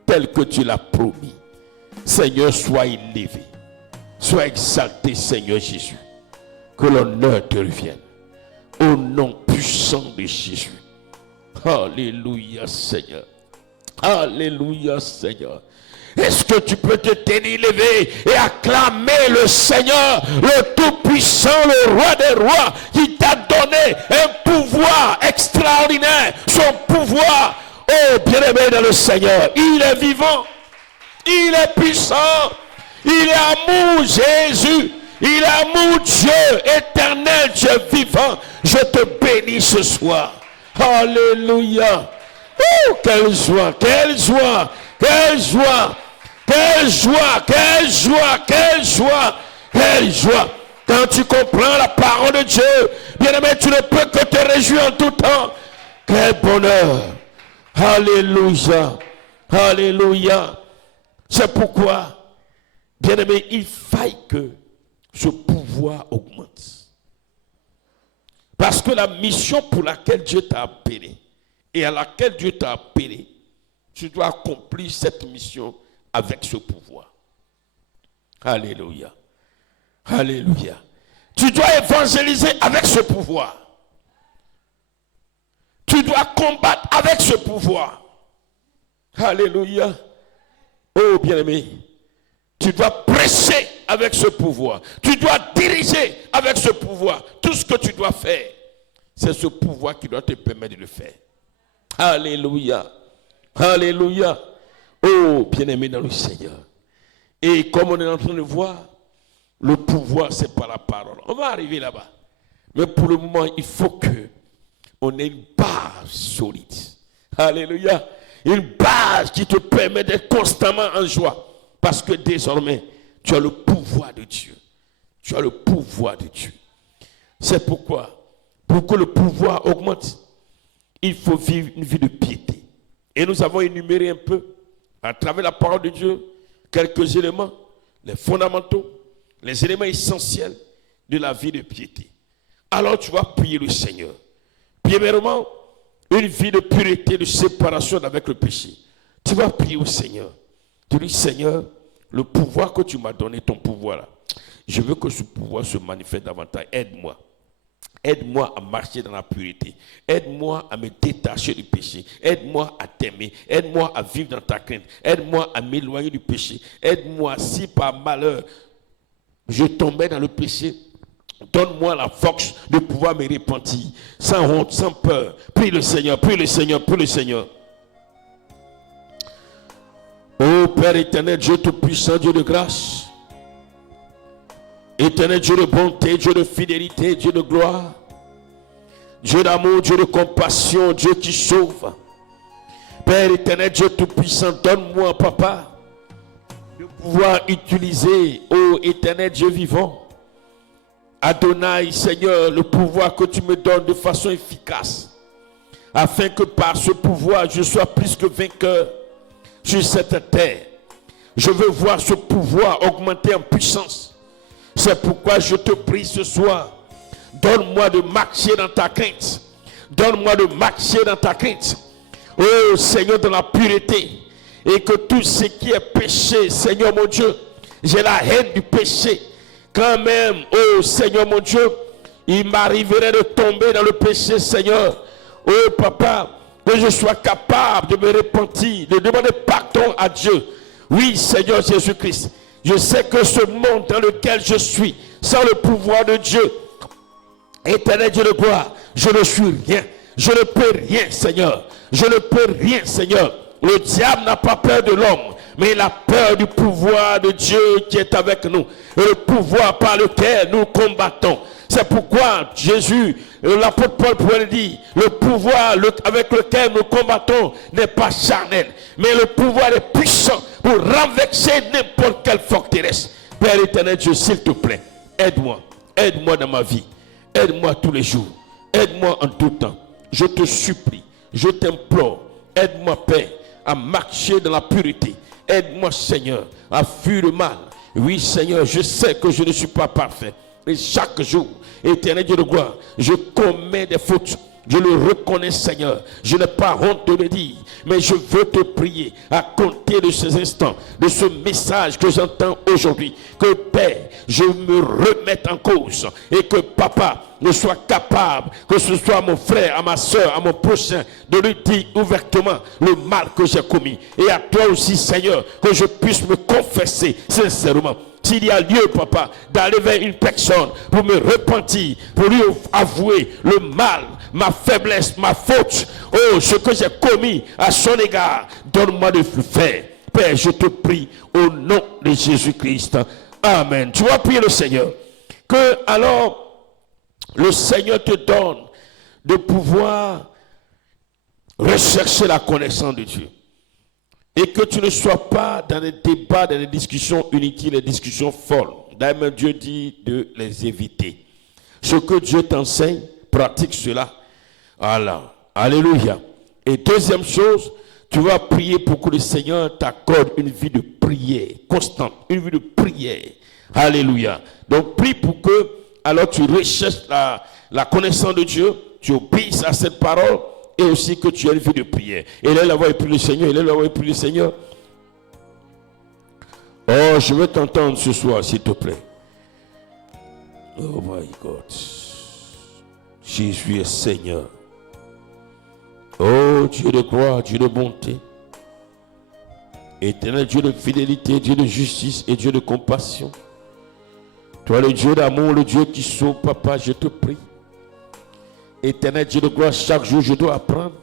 tel que tu l'as promis. Seigneur, sois élevé, sois exalté, Seigneur Jésus. Que l'honneur te revienne au nom puissant de Jésus. Alléluia, Seigneur. Alléluia, Seigneur. Est-ce que tu peux te tenir levé et acclamer le Seigneur, le Tout-Puissant, le Roi des Rois, qui t'a donné un pouvoir extraordinaire, son pouvoir. Oh, bien-aimé dans le Seigneur, il est vivant, il est puissant, il est amour, Jésus, il est amour, Dieu, éternel, Dieu vivant. Je te bénis ce soir. Alléluia. Oh, quelle joie, quelle joie, quelle joie, quelle joie, quelle joie, quelle joie, quelle joie. Quand tu comprends la parole de Dieu, bien-aimé, tu ne peux que te réjouir en tout temps. Quel bonheur. Alléluia. Alléluia. C'est pourquoi, bien-aimé, il faille que ce pouvoir augmente. Parce que la mission pour laquelle Dieu t'a appelé et à laquelle Dieu t'a appelé, tu dois accomplir cette mission avec ce pouvoir. Alléluia. Alléluia. Tu dois évangéliser avec ce pouvoir. Tu dois combattre avec ce pouvoir. Alléluia. Oh bien-aimé, tu dois prêcher avec ce pouvoir. Tu dois diriger avec ce pouvoir. Tout ce que tu dois faire, c'est ce pouvoir qui doit te permettre de le faire. Alléluia. Alléluia. Oh, bien-aimé dans le Seigneur. Et comme on est en train de voir, le pouvoir, c'est par la parole. On va arriver là-bas. Mais pour le moment, il faut que on ait une base solide. Alléluia. Une base qui te permet d'être constamment en joie. Parce que désormais, tu as le pouvoir de Dieu. Tu as le pouvoir de Dieu. C'est pourquoi, pour que le pouvoir augmente, il faut vivre une vie de piété. Et nous avons énuméré un peu, à travers la parole de Dieu, quelques éléments, les fondamentaux, les éléments essentiels de la vie de piété. Alors tu vas prier le Seigneur. Premièrement, une vie de pureté, de séparation avec le péché. Tu vas prier au Seigneur. Tu dis, Seigneur, le pouvoir que tu m'as donné, ton pouvoir là, je veux que ce pouvoir se manifeste davantage. Aide-moi. Aide-moi à marcher dans la pureté. Aide-moi à me détacher du péché. Aide-moi à t'aimer. Aide-moi à vivre dans ta crainte. Aide-moi à m'éloigner du péché. Aide-moi, si par malheur je tombais dans le péché, donne-moi la force de pouvoir me repentir, sans honte, sans peur. Prie le Seigneur, prie le Seigneur, prie le Seigneur. Ô Père éternel, Dieu tout-puissant, Dieu de grâce, éternel Dieu de bonté, Dieu de fidélité, Dieu de gloire, Dieu d'amour, Dieu de compassion, Dieu qui sauve. Père éternel, Dieu tout-puissant, donne-moi, Papa, de pouvoir utiliser, ô éternel Dieu vivant, Adonai, Seigneur, le pouvoir que tu me donnes de façon efficace, afin que par ce pouvoir, je sois plus que vainqueur sur cette terre. Je veux voir ce pouvoir augmenter en puissance. C'est pourquoi je te prie ce soir, Donne-moi de marcher dans ta crainte. Donne-moi de marcher dans ta crainte. Oh Seigneur, dans la pureté. Et que tout ce qui est péché, Seigneur mon Dieu, j'ai la haine du péché. Quand même, oh Seigneur mon Dieu, il m'arriverait de tomber dans le péché, Seigneur. Oh Papa, que je sois capable de me repentir, de demander pardon à Dieu. Oui, Seigneur Jésus-Christ, je sais que ce monde dans lequel je suis, sans le pouvoir de Dieu, éternel Dieu de gloire, je ne suis rien. Je ne peux rien, Seigneur. Je ne peux rien, Seigneur. Le diable n'a pas peur de l'homme, mais il a peur du pouvoir de Dieu qui est avec nous. Le pouvoir par lequel nous combattons. C'est pourquoi Jésus, l'apôtre Paul pourrait dire, le pouvoir avec lequel nous combattons n'est pas charnel, mais le pouvoir est puissant pour renverser n'importe quelle forteresse. Père éternel Dieu, s'il te plaît, aide-moi. Aide-moi dans ma vie. Aide-moi tous les jours. Aide-moi en tout temps. Je te supplie, je t'implore. Aide-moi, Père, à marcher dans la pureté. Aide-moi, Seigneur, à fuir le mal. Oui, Seigneur, je sais que je ne suis pas parfait. Et chaque jour, éternel Dieu de gloire, je commets des fautes. Je le reconnais, Seigneur. Je n'ai pas honte de le dire. Mais je veux te prier à compter de ces instants, de ce message que j'entends aujourd'hui. Que Père, je me remette en cause. Et que Papa ne soit capable, que ce soit à mon frère, à ma soeur, à mon prochain, de lui dire ouvertement le mal que j'ai commis. Et à toi aussi, Seigneur, que je puisse me confesser sincèrement. S'il y a lieu, Papa, d'aller vers une personne pour me repentir, pour lui avouer le mal, ma faiblesse, ma faute, oh, ce que j'ai commis à son égard, donne-moi de le faire. Père, je te prie au nom de Jésus-Christ. Amen. Tu vas prier le Seigneur. Que alors le Seigneur te donne de pouvoir rechercher la connaissance de Dieu. Et que tu ne sois pas dans des débats, dans des discussions inutiles, des discussions folles. D'ailleurs, Dieu dit de les éviter. Ce que Dieu t'enseigne, pratique cela. Voilà. Alléluia. Et deuxième chose, tu vas prier pour que le Seigneur t'accorde une vie de prière constante, une vie de prière. Alléluia. Donc, prie pour que, alors tu recherches la connaissance de Dieu, tu obéisses à cette parole, et aussi que tu aies une vie de prière. Et là, et puis le Seigneur, et là, et puis le Seigneur. Oh, je veux t'entendre ce soir, s'il te plaît. Oh my God. Jésus est Seigneur. Oh, Dieu de gloire, Dieu de bonté. Éternel Dieu de fidélité, Dieu de justice et Dieu de compassion. Toi, le Dieu d'amour, le Dieu qui sauve, Papa, je te prie. Éternel Dieu de gloire, chaque jour je dois apprendre.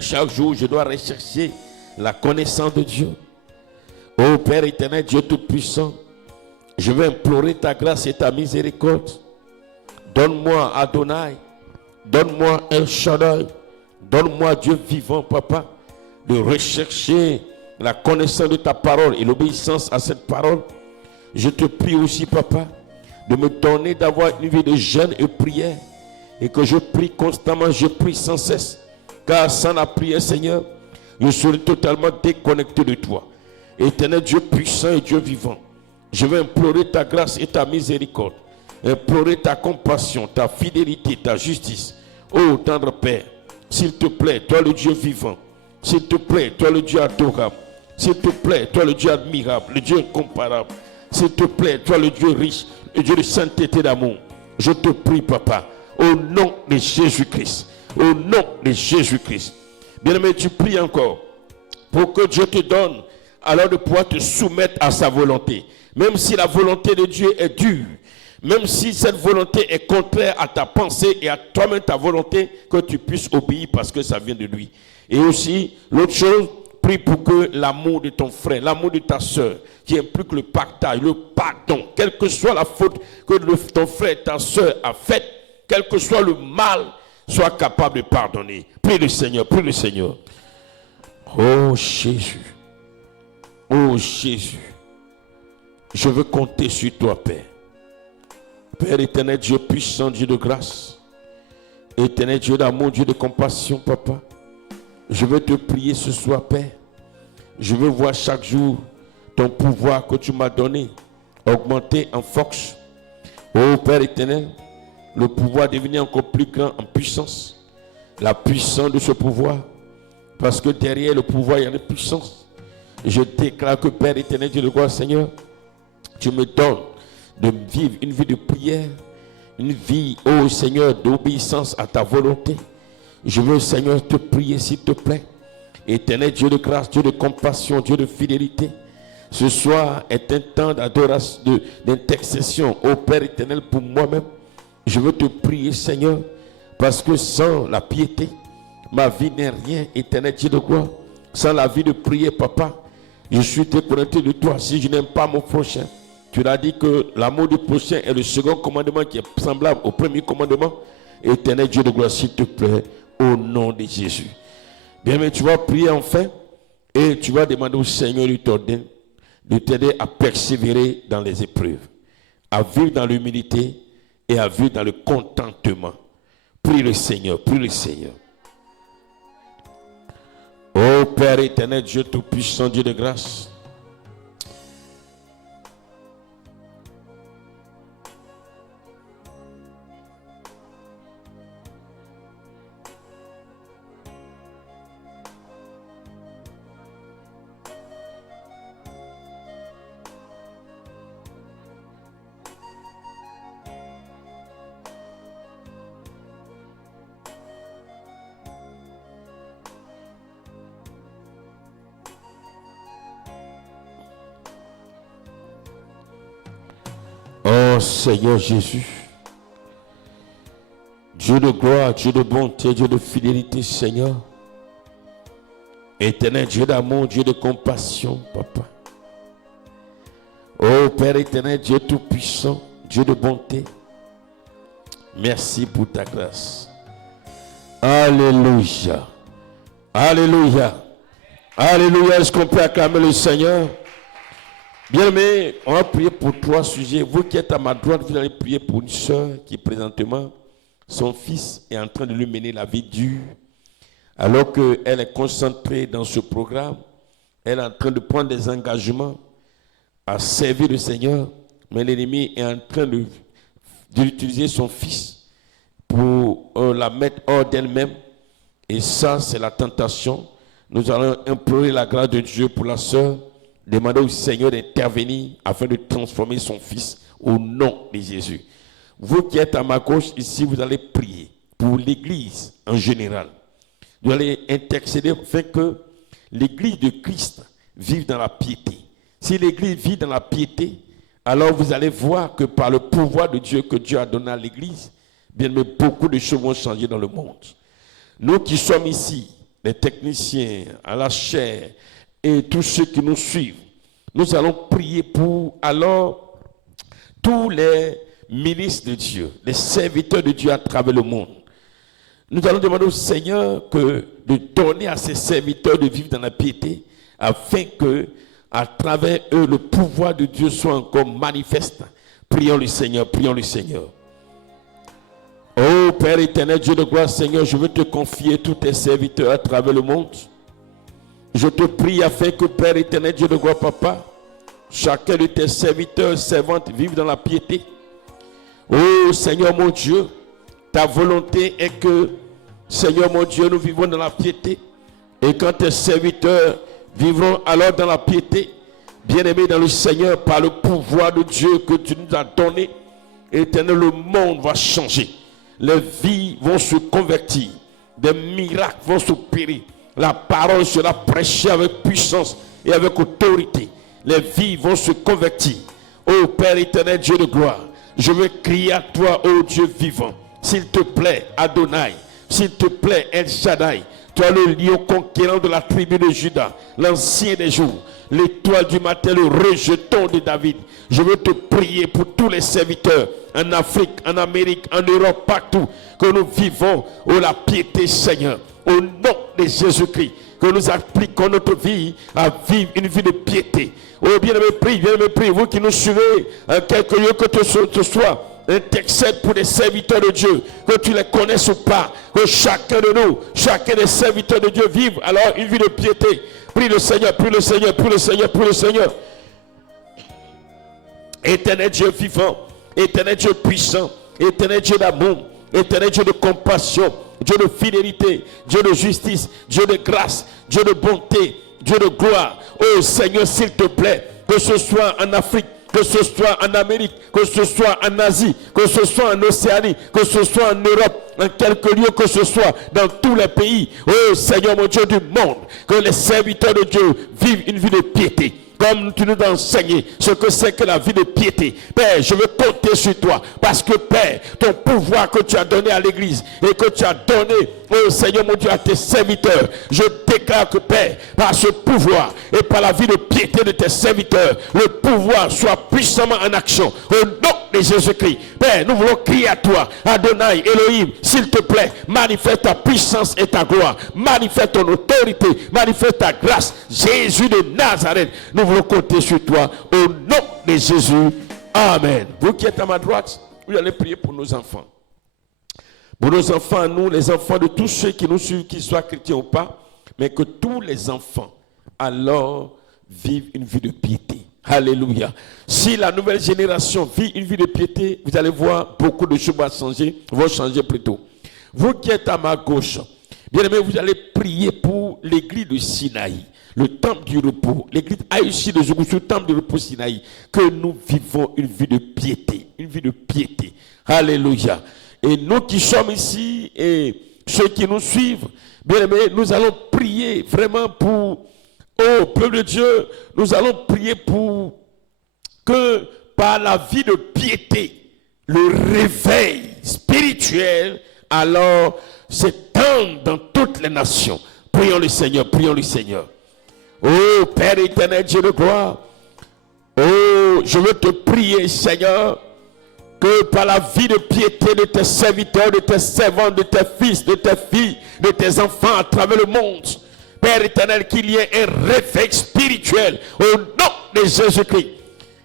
Chaque jour je dois rechercher la connaissance de Dieu. Ô Père éternel, Dieu tout-puissant, je vais implorer ta grâce et ta miséricorde. Donne-moi Adonai, donne-moi El Shaddai, donne-moi Dieu vivant, Papa, de rechercher la connaissance de ta parole et l'obéissance à cette parole. Je te prie aussi, Papa, de me donner d'avoir une vie de jeûne et prière. Et que je prie constamment, je prie sans cesse. Car sans la prière, Seigneur, je serai totalement déconnecté de toi. Éternel Dieu puissant et Dieu vivant, je vais implorer ta grâce et ta miséricorde. Implorer ta compassion, ta fidélité, ta justice. Ô tendre Père, s'il te plaît, toi le Dieu vivant. S'il te plaît, toi le Dieu adorable. S'il te plaît, toi le Dieu admirable, le Dieu incomparable. S'il te plaît, toi le Dieu riche, le Dieu de sainteté d'amour. Je te prie, Papa, au nom de Jésus-Christ. Au nom de Jésus-Christ. Bien-aimé, tu pries encore pour que Dieu te donne alors de pouvoir te soumettre à sa volonté. Même si la volonté de Dieu est dure, même si cette volonté est contraire à ta pensée et à toi-même ta volonté, que tu puisses obéir parce que ça vient de lui. Et aussi, l'autre chose, prie pour que l'amour de ton frère, l'amour de ta soeur, qui implique le partage, le pardon, quelle que soit la faute que ton frère, ta soeur a faite, quel que soit le mal, soit capable de pardonner. Prie le Seigneur, prie le Seigneur. Oh Jésus, oh Jésus, je veux compter sur toi, Père. Père éternel, Dieu puissant, Dieu de grâce, éternel Dieu d'amour, Dieu de compassion, Papa. Je veux te prier ce soir, Père. Je veux voir chaque jour ton pouvoir que tu m'as donné augmenter en force. Ô Père éternel, le pouvoir devenir encore plus grand en puissance. La puissance de ce pouvoir. Parce que derrière le pouvoir, il y a une puissance. Je déclare que Père éternel, Dieu de gloire, Seigneur, tu me donnes de vivre une vie de prière, une vie, ô Seigneur, d'obéissance à ta volonté. Je veux, Seigneur, te prier, s'il te plaît. Éternel Dieu de grâce, Dieu de compassion, Dieu de fidélité. Ce soir est un temps d'adoration, d'intercession au Père éternel pour moi-même. Je veux te prier, Seigneur, parce que sans la piété, ma vie n'est rien, éternel Dieu de gloire. Sans la vie de prier, papa, je suis déconnecté de toi. Si je n'aime pas mon prochain, tu l'as dit que l'amour du prochain est le second commandement qui est semblable au premier commandement. Éternel Dieu de gloire, s'il te plaît, au nom de Jésus. Bien, mais tu vas prier enfin et tu vas demander au Seigneur de t'aider à persévérer dans les épreuves, à vivre dans l'humilité et à vivre dans le contentement. Prie le Seigneur, prie le Seigneur. Ô Père éternel, Dieu tout-puissant, Dieu de grâce, oh Seigneur Jésus, Dieu de gloire, Dieu de bonté, Dieu de fidélité, Seigneur. Éternel Dieu d'amour, Dieu de compassion, papa. Oh Père éternel, Dieu tout-puissant, Dieu de bonté. Merci pour ta grâce. Alléluia. Alléluia. Alléluia. Est-ce qu'on peut acclamer le Seigneur? Bien-aimé, on va prier pour trois sujets. Vous qui êtes à ma droite, vous allez prier pour une soeur qui présentement, son fils est en train de lui mener la vie dure. Alors qu'elle est concentrée dans ce programme, elle est en train de prendre des engagements à servir le Seigneur. Mais l'ennemi est en train d'utiliser son fils pour la mettre hors d'elle-même. Et ça, c'est la tentation. Nous allons implorer la grâce de Dieu pour la sœur. Demander au Seigneur d'intervenir afin de transformer son fils au nom de Jésus. Vous qui êtes à ma gauche ici, vous allez prier pour l'Église en général. Vous allez intercéder afin que l'Église de Christ vive dans la piété. Si l'Église vit dans la piété, alors vous allez voir que par le pouvoir de Dieu que Dieu a donné à l'Église, bien mais beaucoup de choses vont changer dans le monde. Nous qui sommes ici, les techniciens, à la chaire, et tous ceux qui nous suivent, nous allons prier pour alors tous les ministres de Dieu, les serviteurs de Dieu à travers le monde. Nous allons demander au Seigneur de donner à ses serviteurs de vivre dans la piété, afin que, à travers eux, le pouvoir de Dieu soit encore manifeste. Prions le Seigneur, prions le Seigneur. Oh Père éternel, Dieu de gloire, Seigneur, je veux te confier tous tes serviteurs à travers le monde. Je te prie afin que Père éternel, Dieu de gloire, Papa, chacun de tes serviteurs, servantes, vive dans la piété. Oh Seigneur mon Dieu, ta volonté est que, Seigneur mon Dieu, nous vivons dans la piété. Et quand tes serviteurs vivront alors dans la piété, bien-aimés dans le Seigneur, par le pouvoir de Dieu que tu nous as donné, éternel, le monde va changer. Les vies vont se convertir. Des miracles vont s'opérer. La parole sera prêchée avec puissance et avec autorité. Les vies vont se convertir. Ô Père éternel, Dieu de gloire, je veux crier à toi, ô Dieu vivant. S'il te plaît, Adonai. S'il te plaît, El Shaddai. Toi, le lion conquérant de la tribu de Juda, l'ancien des jours, l'étoile du matin, le rejeton de David. Je veux te prier pour tous les serviteurs en Afrique, en Amérique, en Europe, partout, que nous vivons, ô la piété, Seigneur. Au nom de Jésus-Christ, que nous appliquons notre vie à vivre une vie de piété. Oh bien-aimé, prie, vous qui nous suivez, en quelque lieu que ce soit, intercède pour les serviteurs de Dieu, que tu les connaisses ou pas, que chacun de nous, chacun des serviteurs de Dieu vive alors une vie de piété. Prie le Seigneur, prie le Seigneur, prie le Seigneur, prie le Seigneur. Éternel Dieu vivant, éternel Dieu puissant, éternel Dieu d'amour, éternel Dieu de compassion, Dieu de fidélité, Dieu de justice, Dieu de grâce, Dieu de bonté, Dieu de gloire. Oh Seigneur, s'il te plaît, que ce soit en Afrique, que ce soit en Amérique, que ce soit en Asie, que ce soit en Océanie, que ce soit en Europe, en quelque lieu que ce soit, dans tous les pays, oh Seigneur mon Dieu du monde, que les serviteurs de Dieu vivent une vie de piété. Comme tu nous as enseigné ce que c'est que la vie de piété. Père, je veux compter sur toi. Parce que Père, ton pouvoir que tu as donné à l'église et que tu as donné, oh Seigneur mon Dieu, à tes serviteurs. Je déclare que Père, par ce pouvoir et par la vie de piété de tes serviteurs, le pouvoir soit puissamment en action. Au nom de Jésus-Christ. Père, nous voulons crier à toi, Adonai, Elohim, s'il te plaît, manifeste ta puissance et ta gloire. Manifeste ton autorité, manifeste ta grâce. Jésus de Nazareth, nous voulons compter sur toi au nom de Jésus. Amen. Vous qui êtes à ma droite, vous allez prier pour nos enfants. Pour nos enfants, nous, les enfants de tous ceux qui nous suivent, qu'ils soient chrétiens ou pas, mais que tous les enfants, alors, vivent une vie de piété. Alléluia. Si la nouvelle génération vit une vie de piété, vous allez voir beaucoup de choses vont changer plutôt. Vous qui êtes à ma gauche, bien aimé, vous allez prier pour l'église de Sinaï, le temple du repos, l'église Aïchi de Zougoussou, le temple du repos Sinaï, que nous vivons une vie de piété, une vie de piété. Alléluia. Et nous qui sommes ici et ceux qui nous suivent, bien aimé, nous allons prier vraiment pour, oh peuple de Dieu, nous allons prier pour que par la vie de piété, le réveil spirituel, alors s'étende dans toutes les nations. Prions le Seigneur, prions le Seigneur. Oh Père éternel, Dieu de gloire, oh je veux te prier Seigneur, que par la vie de piété de tes serviteurs, de tes servants, de tes fils, de tes filles, de tes enfants à travers le monde, Père éternel, qu'il y ait un réveil spirituel au nom de Jésus-Christ.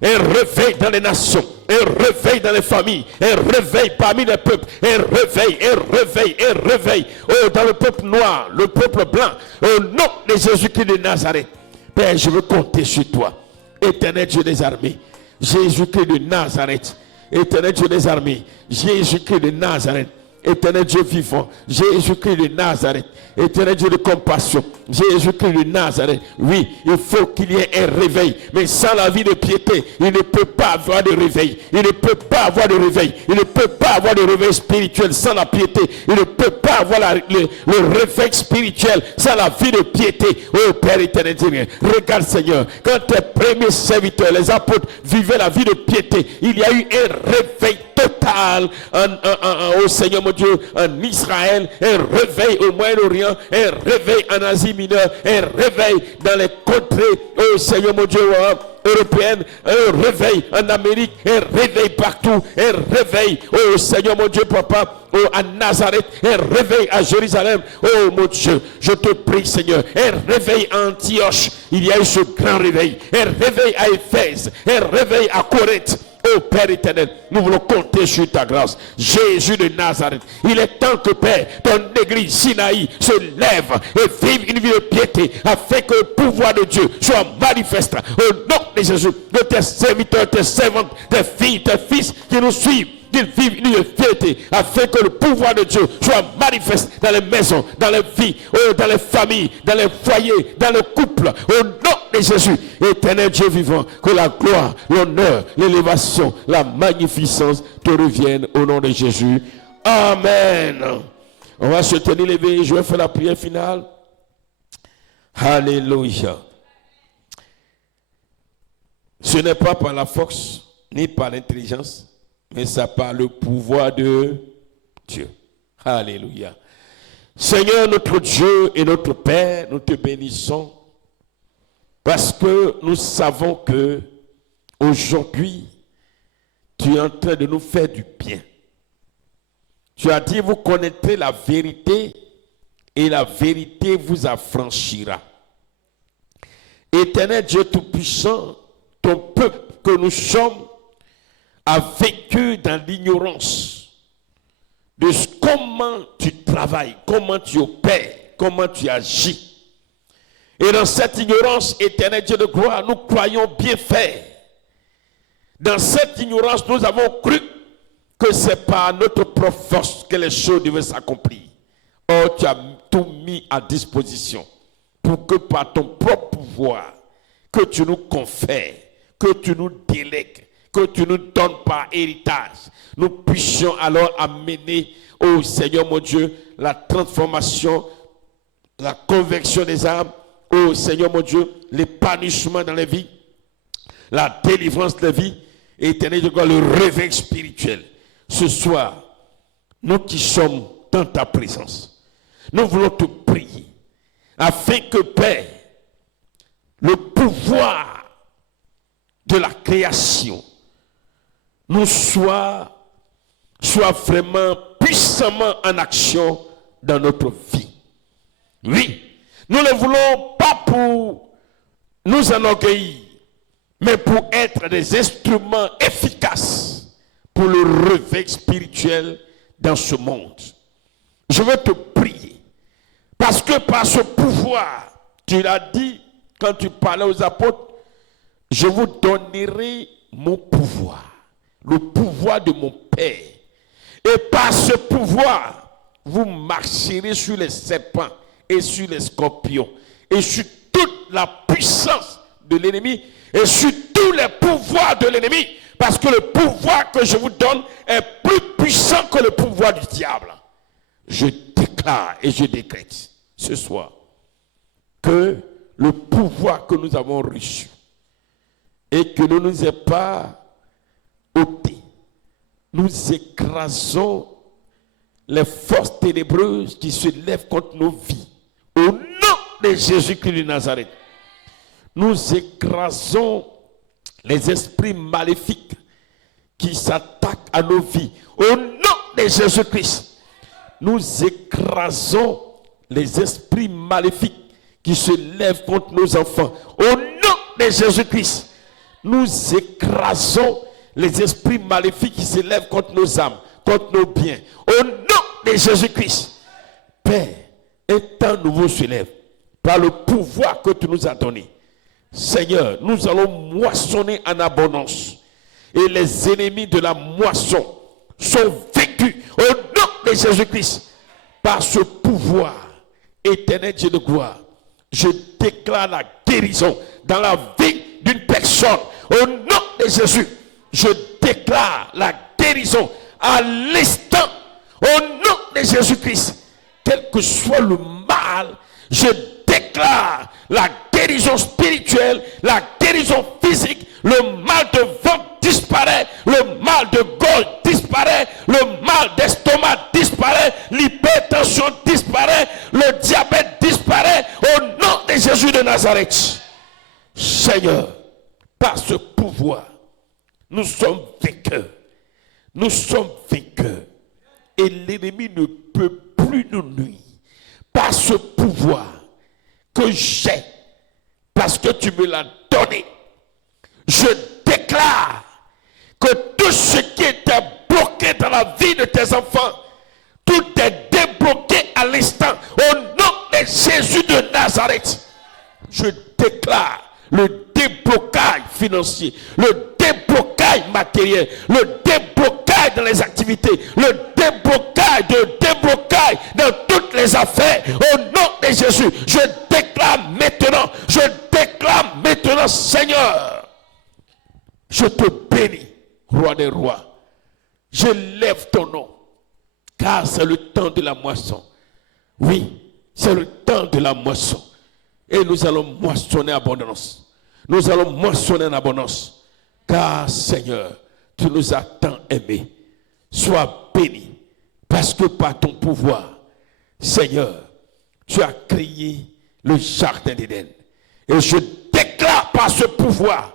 Un réveil dans les nations, un réveil dans les familles, un réveil parmi les peuples, un réveil, oh, dans le peuple noir, le peuple blanc, au nom de Jésus-Christ de Nazareth. Père, je veux compter sur toi, éternel Dieu des armées, Jésus-Christ de Nazareth, éternel Dieu des armées, Jésus-Christ de Nazareth, éternel Dieu vivant, Jésus-Christ de Nazareth, éternel Dieu de compassion, Jésus-Christ de Nazareth. Oui, il faut qu'il y ait un réveil, mais sans la vie de piété, il ne peut pas avoir de réveil, il ne peut pas avoir de réveil, il ne peut pas avoir de réveil spirituel sans la piété, il ne peut pas avoir le réveil spirituel sans la vie de piété. Oh Père éternel, regarde Seigneur, quand tes premiers serviteurs, les apôtres, vivaient la vie de piété, il y a eu un réveil total au Seigneur mon Dieu, en Israël, un réveil au Moyen-Orient, un réveil en Asie mineure, un réveil dans les contrées, au Seigneur mon Dieu, européenne, un réveil en Amérique, un réveil partout, un réveil, oh Seigneur mon Dieu, papa, oh à Nazareth, un réveil à Jérusalem, oh mon Dieu, je te prie Seigneur, un réveil à Antioche, il y a eu ce grand réveil, un réveil à Éphèse, un réveil à Corinthe. Oh Père éternel, nous voulons compter sur ta grâce. Jésus de Nazareth, il est temps que Père, ton église Sinaï se lève et vive une vie de piété afin que le pouvoir de Dieu soit manifeste au nom de Jésus, de tes serviteurs, tes servantes, tes filles, tes fils qui nous suivent. Qu'ils vivent une vie de piété afin que le pouvoir de Dieu soit manifeste dans les maisons, dans les vies, dans les familles, dans les foyers, dans le couple. Au nom de Jésus, éternel Dieu vivant, que la gloire, l'honneur, l'élévation, la magnificence te reviennent au nom de Jésus. Amen. On va se tenir levé. Je vais faire la prière finale. Alléluia. Ce n'est pas par la force ni par l'intelligence, mais ça par le pouvoir de Dieu. Alléluia. Seigneur notre Dieu et notre Père, nous te bénissons parce que nous savons que aujourd'hui, tu es en train de nous faire du bien. Tu as dit, vous connaîtrez la vérité et la vérité vous affranchira. Éternel Dieu Tout-Puissant, ton peuple que nous sommes a vécu dans l'ignorance de comment tu travailles, comment tu opères, comment tu agis. Et dans cette ignorance, éternel Dieu de gloire, nous croyons bien faire. Dans cette ignorance, nous avons cru que c'est par notre propre force que les choses devaient s'accomplir. Or, tu as tout mis à disposition pour que par ton propre pouvoir, que tu nous confères, que tu nous délègues, que tu nous donnes par héritage, nous puissions alors amener au Seigneur mon Dieu la transformation, la conversion des âmes, au Seigneur mon Dieu, l'épanouissement dans les vies, la délivrance des vies, et éternel Dieu, le réveil spirituel. Ce soir, nous qui sommes dans ta présence, nous voulons te prier afin que, Père, le pouvoir de la création nous soit vraiment puissamment en action dans notre vie. Oui, nous ne voulons pas pour nous enorgueillir, mais pour être des instruments efficaces pour le réveil spirituel dans ce monde. Je veux te prier, parce que par ce pouvoir, tu l'as dit quand tu parlais aux apôtres, je vous donnerai mon pouvoir, le pouvoir de mon Père. Et par ce pouvoir, vous marcherez sur les serpents et sur les scorpions et sur toute la puissance de l'ennemi et sur tous les pouvoirs de l'ennemi. Parce que le pouvoir que je vous donne est plus puissant que le pouvoir du diable. Je déclare et je décrète ce soir que le pouvoir que nous avons reçu et que ne nous est pas ôté, nous écrasons les forces ténébreuses qui se lèvent contre nos vies. Au nom de Jésus-Christ de Nazareth, nous écrasons les esprits maléfiques qui s'attaquent à nos vies. Au nom de Jésus-Christ, nous écrasons les esprits maléfiques qui se lèvent contre nos enfants. Au nom de Jésus-Christ, nous écrasons les esprits maléfiques qui se lèvent contre nos âmes, contre nos biens. Au nom de Jésus-Christ, Père, un temps nouveau se lève par le pouvoir que tu nous as donné. Seigneur, nous allons moissonner en abondance. Et les ennemis de la moisson sont vaincus au nom de Jésus-Christ. Par ce pouvoir éternel Dieu de gloire, je déclare la guérison dans la vie d'une personne. Au nom de Jésus, je déclare la guérison à l'instant. Au nom de Jésus-Christ, quel que soit le mal, je déclare la guérison spirituelle, la guérison physique, le mal de ventre disparaît, le mal de gorge disparaît, le mal d'estomac disparaît, l'hypertension disparaît, le diabète disparaît, au nom de Jésus de Nazareth. Seigneur, par ce pouvoir, nous sommes vainqueurs. Nous sommes vainqueurs. Et l'ennemi ne peut plus nous nuire. Par ce pouvoir que j'ai, parce que tu me l'as donné, je déclare que tout ce qui était bloqué dans la vie de tes enfants, tout est débloqué à l'instant. Au nom de Jésus de Nazareth, je déclare le déblocage financier, le déblocage matériel, le déblocage dans les activités, le déblocage dans toutes les affaires. Au nom de Jésus, je déclare maintenant, Seigneur, je te bénis, roi des rois. Je lève ton nom, car c'est le temps de la moisson. Oui, c'est le temps de la moisson. Et nous allons moissonner en abondance. Nous allons moissonner en abondance. Car, Seigneur, tu nous as tant aimés. Sois béni. Parce que par ton pouvoir, Seigneur, tu as créé le jardin d'Éden. Et je déclare par ce pouvoir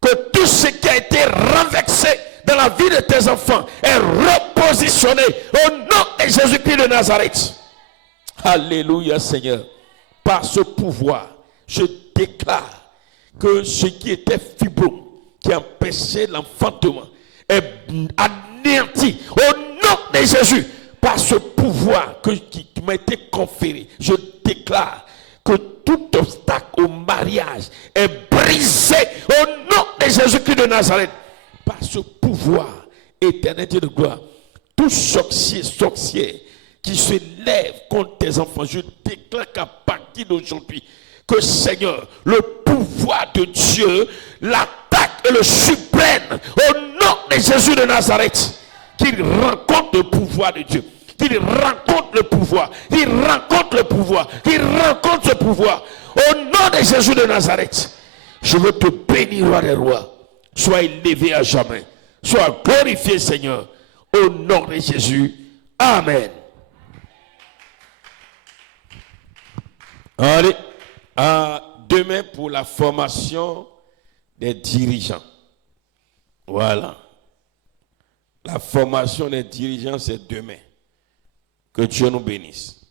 que tout ce qui a été renversé dans la vie de tes enfants est repositionné au nom de Jésus-Christ de Nazareth. Alléluia, Seigneur. Par ce pouvoir, je déclare que ce qui était fibreux, qui empêchait l'enfantement, est anéanti au nom de Jésus. Par ce pouvoir qui m'a été conféré, je déclare que tout obstacle au mariage est brisé au nom de Jésus-Christ de Nazareth. ce pouvoir éternel Dieu de gloire. Tout sorcière qui se lève contre tes enfants, je déclare qu'à partir d'aujourd'hui, que Seigneur, le pouvoir de Dieu l'attaque et le supprime au nom de Jésus de Nazareth. Qu'il rencontre le pouvoir de Dieu. Qu'il rencontre le pouvoir. Qu'il rencontre le pouvoir. Qu'il rencontre ce pouvoir. Au nom de Jésus de Nazareth. Je veux te bénir, roi des rois. Sois élevé à jamais. Sois glorifié, Seigneur. Au nom de Jésus. Amen. Allez. Demain pour la formation des dirigeants. Voilà. La formation des dirigeants, c'est demain. Que Dieu nous bénisse.